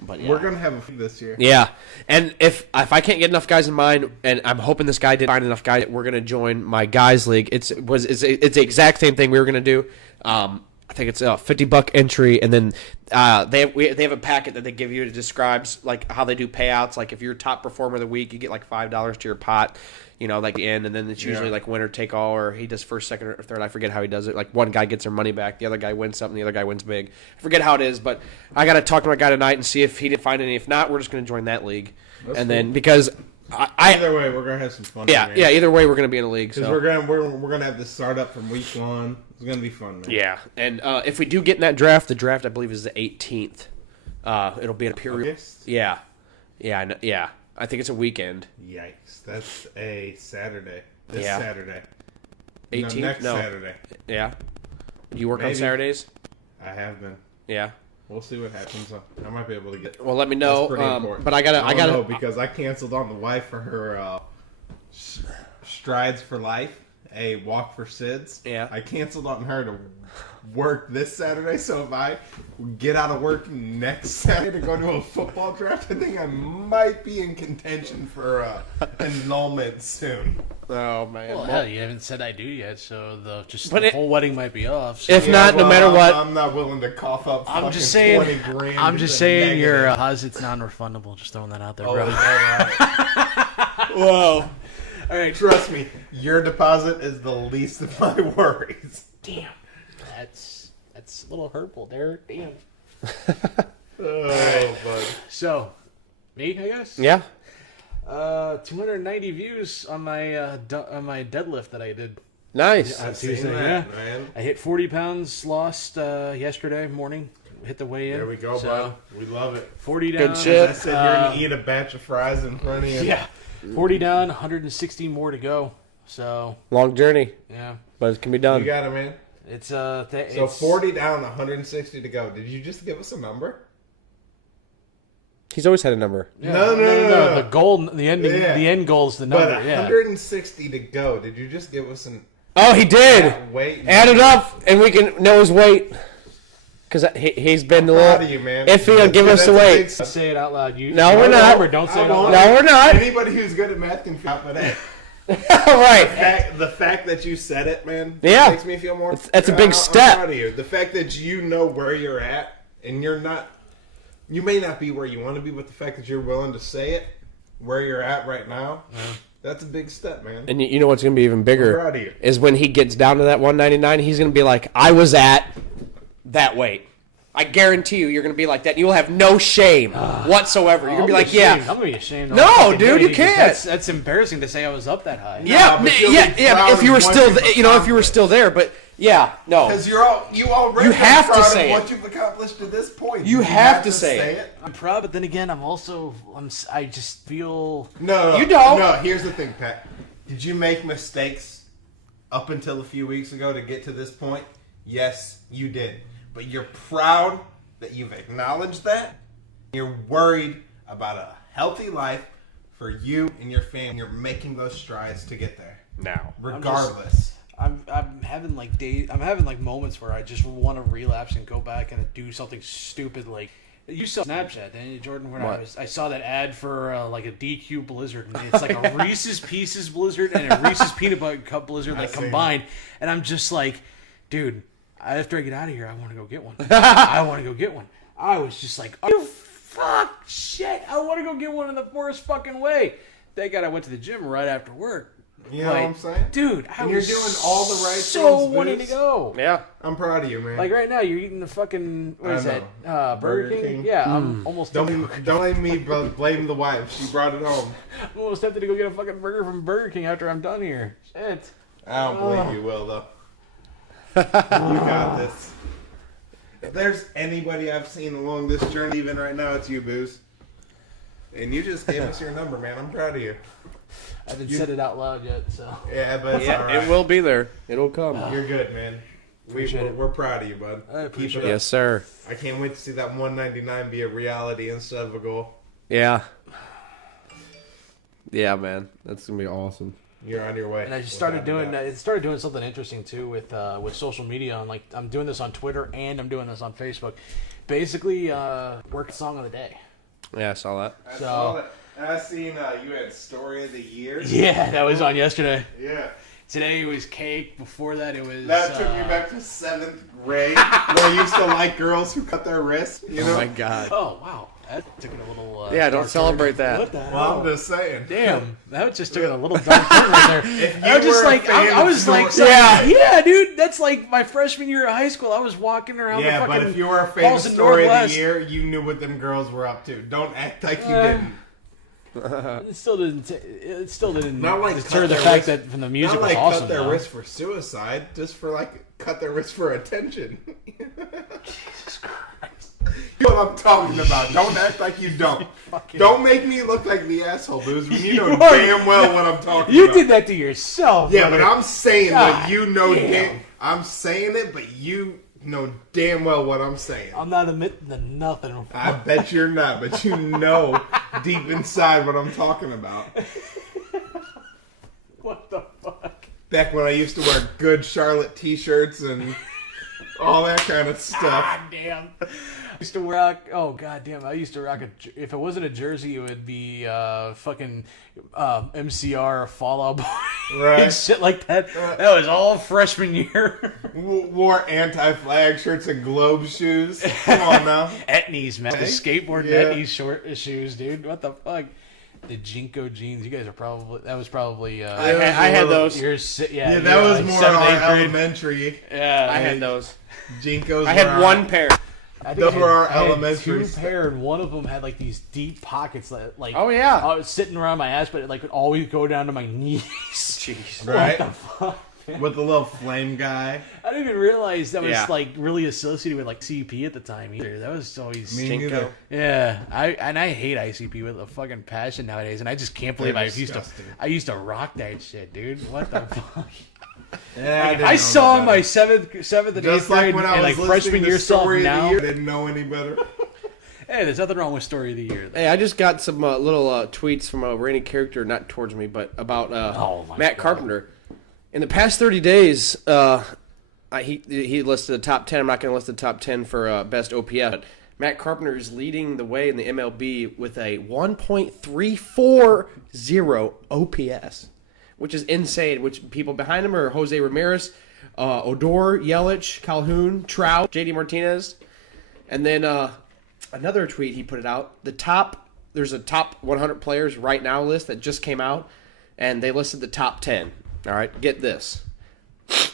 But yeah. We're gonna have a few this year. Yeah, and if I can't get enough guys in mind, and I'm hoping this guy did find enough guys, we're gonna join my guys league. It's the exact same thing we were gonna do. I think it's a $50 entry, and then they have a packet that they give you that describes how they do payouts. If you're top performer of the week, you get $5 to your pot. The end, and then it's usually winner take all, or he does first, second, or third. I forget how he does it. One guy gets their money back, the other guy wins something, the other guy wins big. I forget how it is, but I got to talk to my guy tonight and see if he did find any. If not, we're just going to join that league. That's and cool. Then because either way, we're going to have some fun. Yeah, yeah. Either way, we're going to be in a league. Because we're gonna have this start up from week 1. It's going to be fun, man. Yeah, and if we do get in that draft, the draft I believe is the 18th. It'll be an Imperial. August? Yeah. Yeah, I know. Yeah. I think it's a weekend. Yikes! That's a Saturday. This Yeah. Saturday. 18th? No, next No. Saturday. Yeah. Do you work on Maybe. Saturdays? I have been. Yeah. We'll see what happens. I might be able to get. Well, let me That's know. pretty important. But I gotta know because I canceled on the wife for her Strides for Life, a walk for SIDS. Yeah. I canceled on her to work this Saturday, so if I get out of work next Saturday to go to a football draft, I think I might be in contention for annulment soon. Oh man. Well, hell, you haven't said I do yet, so But the it- whole wedding might be off. So. If not, no matter what. I'm not willing to cough up. I'm just fucking saying. 20 grand I'm just to saying your negative. deposit's non-refundable. Just throwing that out there, Oh, bro. is that right? Whoa. All right. Trust me, your deposit is the least of my worries. Damn. That's a little hurtful there. Damn. Oh, bud. So, me, I guess. Yeah. 290 views on my deadlift that I did. Nice. on I've seen Tuesday. that, Yeah. man. I hit 40 pounds lost yesterday morning. Hit the weigh in. There we go, so, bud. We love it. 40 down. Good shit. I said you're gonna eat a batch of fries in front of you. Yeah. 40 down, 160 more to go. So, Long journey, yeah. but it can be You done. got it, man. It's So it's 40 down, 160 to go. Did you just give us a number? He's always had a number. yeah, No. The goal, the ending, Yeah. the end goal is the number. But Yeah. 160 to go. Did you just give us an Oh, he did. weight? Add it up, and we can know his weight. Because he's been a Proud little of you, man. iffy on giving us That's the a weight. big step. Say it out loud. You No, we're not. Remember, don't say it out loud. No, we're not. Anybody who's good at math can figure out that. All right. The fact that you said it, man, Yeah. makes me feel more. That's a big step. I'm proud of you. The fact that you know where you're at and you're not, you may not be where you want to be, but the fact that you're willing to say it, where you're at right now, that's a big step, man. And you know what's going to be even I'm bigger proud of you. is when he gets down to that 199, he's going to be like, I was at that weight. I guarantee you're going to be like that. You will have no shame whatsoever. You're going to be like, I'm yeah. gonna be ashamed. No, Fucking dude, you because can't. That's embarrassing to say I was up that high. Yeah, but you'll yeah, be yeah. proud If you were of what still, you've if you were still there, but yeah, no. Because you already You have to proud say of it. what you've accomplished to this point. You have to say it. I'm proud, but then again, I just feel. No, You don't. No, here's the thing, Pat. Did you make mistakes up until a few weeks ago to get to this point? Yes, you did. But you're proud that you've acknowledged that. You're worried about a healthy life for you and your family. You're making those strides to get there. Now. Regardless. I'm having like days. I'm having like moments where I just want to relapse and go back and do something stupid. Like you saw Snapchat, didn't you, Jordan? When What? I saw that ad for like a DQ Blizzard, and it's like a Reese's Pieces Blizzard and a Reese's Peanut Butter Cup Blizzard like seen combined, and I'm just like, dude. After I get out of here, I want to go get one. I want to go get one. I was just like, oh, fuck, shit. I want to go get one in the worst fucking way. Thank God I went to the gym right after work. You know what I'm saying? Dude, I And you're was doing all the right so things, wanting to Viz. go. Yeah. I'm proud of you, man. Like right now, you're eating the fucking, what is I that? Burger King? Yeah, I'm almost don't blame me, but blame the wife. She brought it home. I'm almost tempted to go get a fucking burger from Burger King after I'm done here. Shit. I don't believe you will, though. You got this. If there's anybody I've seen along this journey, even right now, it's you, Booze. And you just gave us your number, man. I'm proud of you. I haven't said it out loud yet, so. Yeah, but it's Yeah, all right. it will be there. It'll come. You're good, man. Appreciate it. We're proud of you, bud. I appreciate Keep it up. Yes, sir. I can't wait to see that 199 be a reality instead of a goal. Yeah. Yeah, man. That's going to be awesome. You're on your way. And I just started doing that. it. Started doing something interesting too with social media. And like I'm doing this on Twitter and I'm doing this on Facebook. Basically, work song of the day. Yeah, I saw that. I So- saw that. And I seen you had story of the year. Yeah, that was on yesterday. Yeah. Today it was cake. Before that it was. That took me back to 7th grade, where I used to like girls who cut their wrists. You know? Oh, my God. Oh wow, that took it a little. Yeah, don't dark celebrate turn. that. What the hell? Well, I'm just saying. Damn, that just took it a little dark turn right there. If I was you just were a like, fan I of was like, story- yeah, dude. That's like my freshman year of high school. I was walking around. Yeah, the but fucking if you were a fan of halls in story of Northwest. the year, you knew what them girls were up to. Don't act like you didn't. It still didn't. It still didn't Not like deter cut the their fact wrist- that from the music Not was like awesome. cut their though. wrist for suicide, just for like cut their wrist for attention. You what I'm talking about. Don't act like you don't. Don't make me look like the asshole, Booze. When you know damn well what I'm talking You about. did that to yourself. Yeah, brother. but I'm saying what you know. damn. I'm saying it, but you know damn well what I'm saying. I'm not admitting to nothing. I bet you're not, but you know deep inside what I'm talking about. What the fuck? Back when I used to wear good Charlotte t-shirts and all that kind of stuff. God damn. I used to rock. Oh god damn! I used to rock if it wasn't a jersey, it would be fucking MCR Fall Out Boy Right. and shit like that. That was all freshman year. Wore anti-flag shirts and globe shoes. Come on now. Etnies, man. The skateboard Yeah. Etnies short shoes, dude. What the fuck? The Jinko jeans. You guys are probably. That was probably. I had those. Yeah, that was more our elementary. Yeah, I had those. Jinkos. I had one pair. Those were our I had elementary two stuff. pair, and one of them had like these deep pockets that, like, Oh, yeah. I was sitting around my ass, but it like would always go down to my knees. Jeez. Right? What the fuck? Man? With the little flame guy. I didn't even realize that was Yeah. like really associated with like CP at the time either. That was always Me neither. yeah. I hate ICP with a fucking passion nowadays, and I just can't believe They're I used disgusting. to rock that shit, dude. What the fuck? Yeah, didn't I know saw no my better. seventh and Just eighth like grade when I and was like listening freshman to year stuff Story of the now. Year, didn't know any better. Hey, there's nothing wrong with story of the year. Though. Hey, I just got some little tweets from a random character, not towards me, but about my Matt God. Carpenter. In the past 30 days, he listed the top 10. I'm not going to list the top 10 for best OPS. But Matt Carpenter is leading the way in the MLB with a 1.340 OPS, which is insane. Which people behind him are Jose Ramirez, Odor, Yelich, Calhoun, Trout, JD Martinez. And then another tweet he put it out. There's a top 100 players right now list that just came out, and they listed the top 10. All right, get this.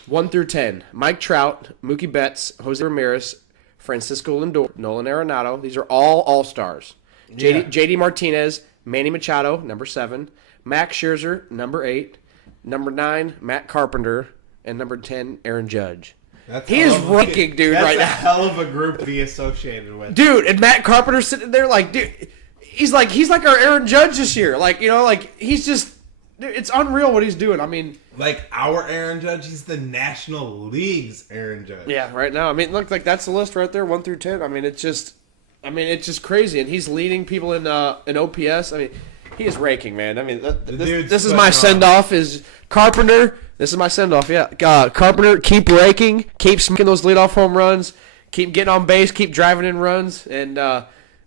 1 through 10. Mike Trout, Mookie Betts, Jose Ramirez, Francisco Lindor, Nolan Arenado. These are all All-Stars. JD Martinez, Manny Machado, number 7. Max Scherzer, number 8. Number 9, Matt Carpenter. And number 10, Aaron Judge. He is ranking, dude, right now. That's a hell of a group to be associated with. Dude, and Matt Carpenter's sitting there like, dude, he's like our Aaron Judge this year. Like, you know, like, he's just, dude, it's unreal what he's doing. I mean, Like our Aaron Judge, he's the National League's Aaron Judge. yeah, right now. I mean, look, like, that's the list right there, 1 through 10. I mean, it's just crazy. And he's leading people in OPS. I mean, he is raking, man. I mean, this is my send-off is Carpenter. This is my send-off, yeah. Carpenter, keep raking. Keep smacking those leadoff home runs. Keep getting on base. Keep driving in runs. And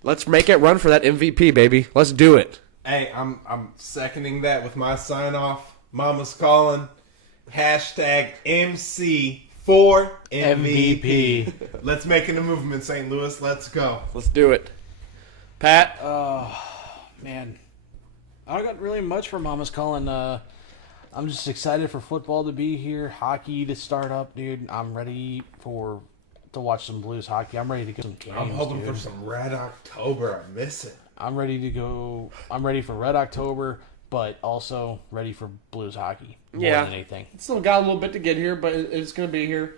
let's make it run for that MVP, baby. Let's do it. Hey, I'm seconding that with my sign off. Mama's calling. Hashtag MC for MVP. Let's make it a movement, St. Louis. Let's go. Let's do it. Pat? Man, I don't got really much for Mama's calling. I'm just excited for football to be here, hockey to start up, dude. I'm ready to watch some Blues hockey. I'm ready to go some games. I'm hoping dude. for some Red October. I miss it. I'm ready to go. I'm ready for Red October, but also ready for Blues hockey more than anything. Still got a little bit to get here, but it's going to be here.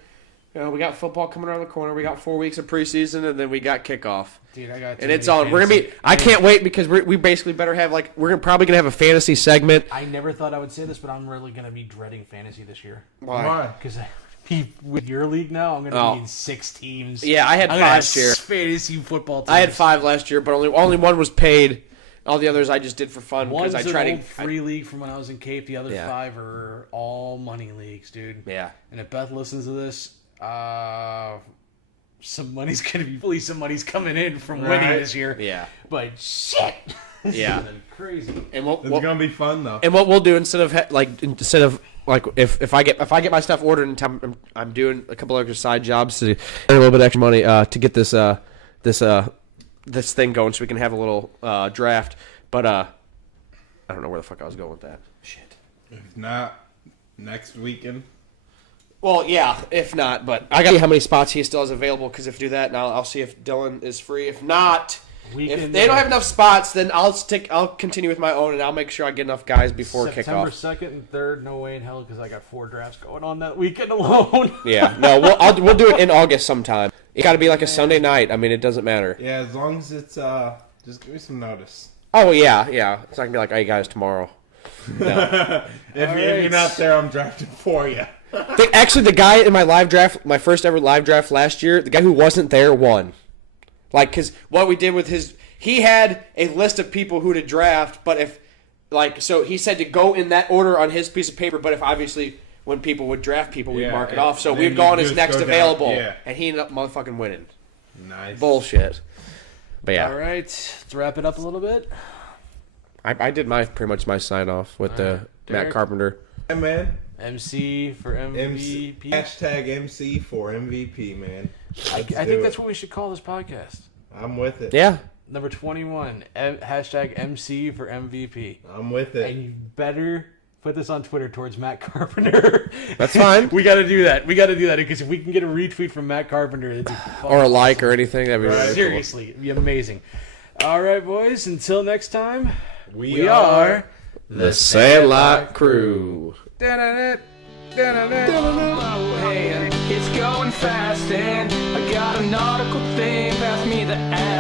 We got football coming around the corner. We got 4 weeks of preseason, and then we got kickoff. Dude, I got. And it's on. We're gonna be. I can't wait because we basically better have probably gonna have a fantasy segment. I never thought I would say this, but I'm really gonna be dreading fantasy this year. Why? Because with your league now, I'm gonna be in 6 teams. Yeah, I had I'm 5 gonna this year. Fantasy football teams. I had 5 last year, but only one was paid. All the others I just did for fun One's because I an tried old to. free league from when I was in Cape. The other Yeah. 5 are all money leagues, dude. Yeah. And if Beth listens to this, some money's coming in from winning this year. Yeah. But shit, this Yeah. has been crazy. And It's gonna be fun though. And what we'll do instead of if I get my stuff ordered in time, I'm doing a couple extra side jobs to earn a little bit extra money to get this thing going, so we can have a little draft. But I don't know where the fuck I was going with that. Shit. If not, next weekend. Well, yeah, if not, but I got to see how many spots he still has available, because if you do that, and I'll see if Dylan is free. If not, if they don't have enough spots, then I'll continue with my own, and I'll make sure I get enough guys before September kickoff. 2nd and 3rd, no way in hell, because I got 4 drafts going on that weekend alone. Yeah, no, we'll do it in August sometime. It got to be like a Sunday night. I mean, it doesn't matter. Yeah, as long as it's just give me some notice. Oh yeah. It's not gonna be like, hey guys, tomorrow. No. If you're not there, I'm drafting for you. Actually, the guy in my live draft, my first ever live draft last year, the guy who wasn't there won. Like, because what we did with he had a list of people who to draft, but if, like, so he said to go in that order on his piece of paper, but if obviously when people would draft people, we'd mark it off. So we'd go on his next available, and he ended up motherfucking winning. Nice. Bullshit. But yeah. All right, let's wrap it up a little bit. I did pretty much my sign off with the Matt Carpenter. Hey, man. MC for MVP. Hashtag MC for MVP, man. I think that's what we should call this podcast. I'm with it. Yeah. Number 21. Hashtag MC for MVP. I'm with it. And you better put this on Twitter towards Matt Carpenter. That's fine. We got to do that. Because if we can get a retweet from Matt Carpenter, it'd be or a like or anything, that'd be really seriously, it'd be amazing. All right, boys. Until next time, we are the Sandlot Crew. Hey, it's going fast and I got a nautical thing. Pass me the ass.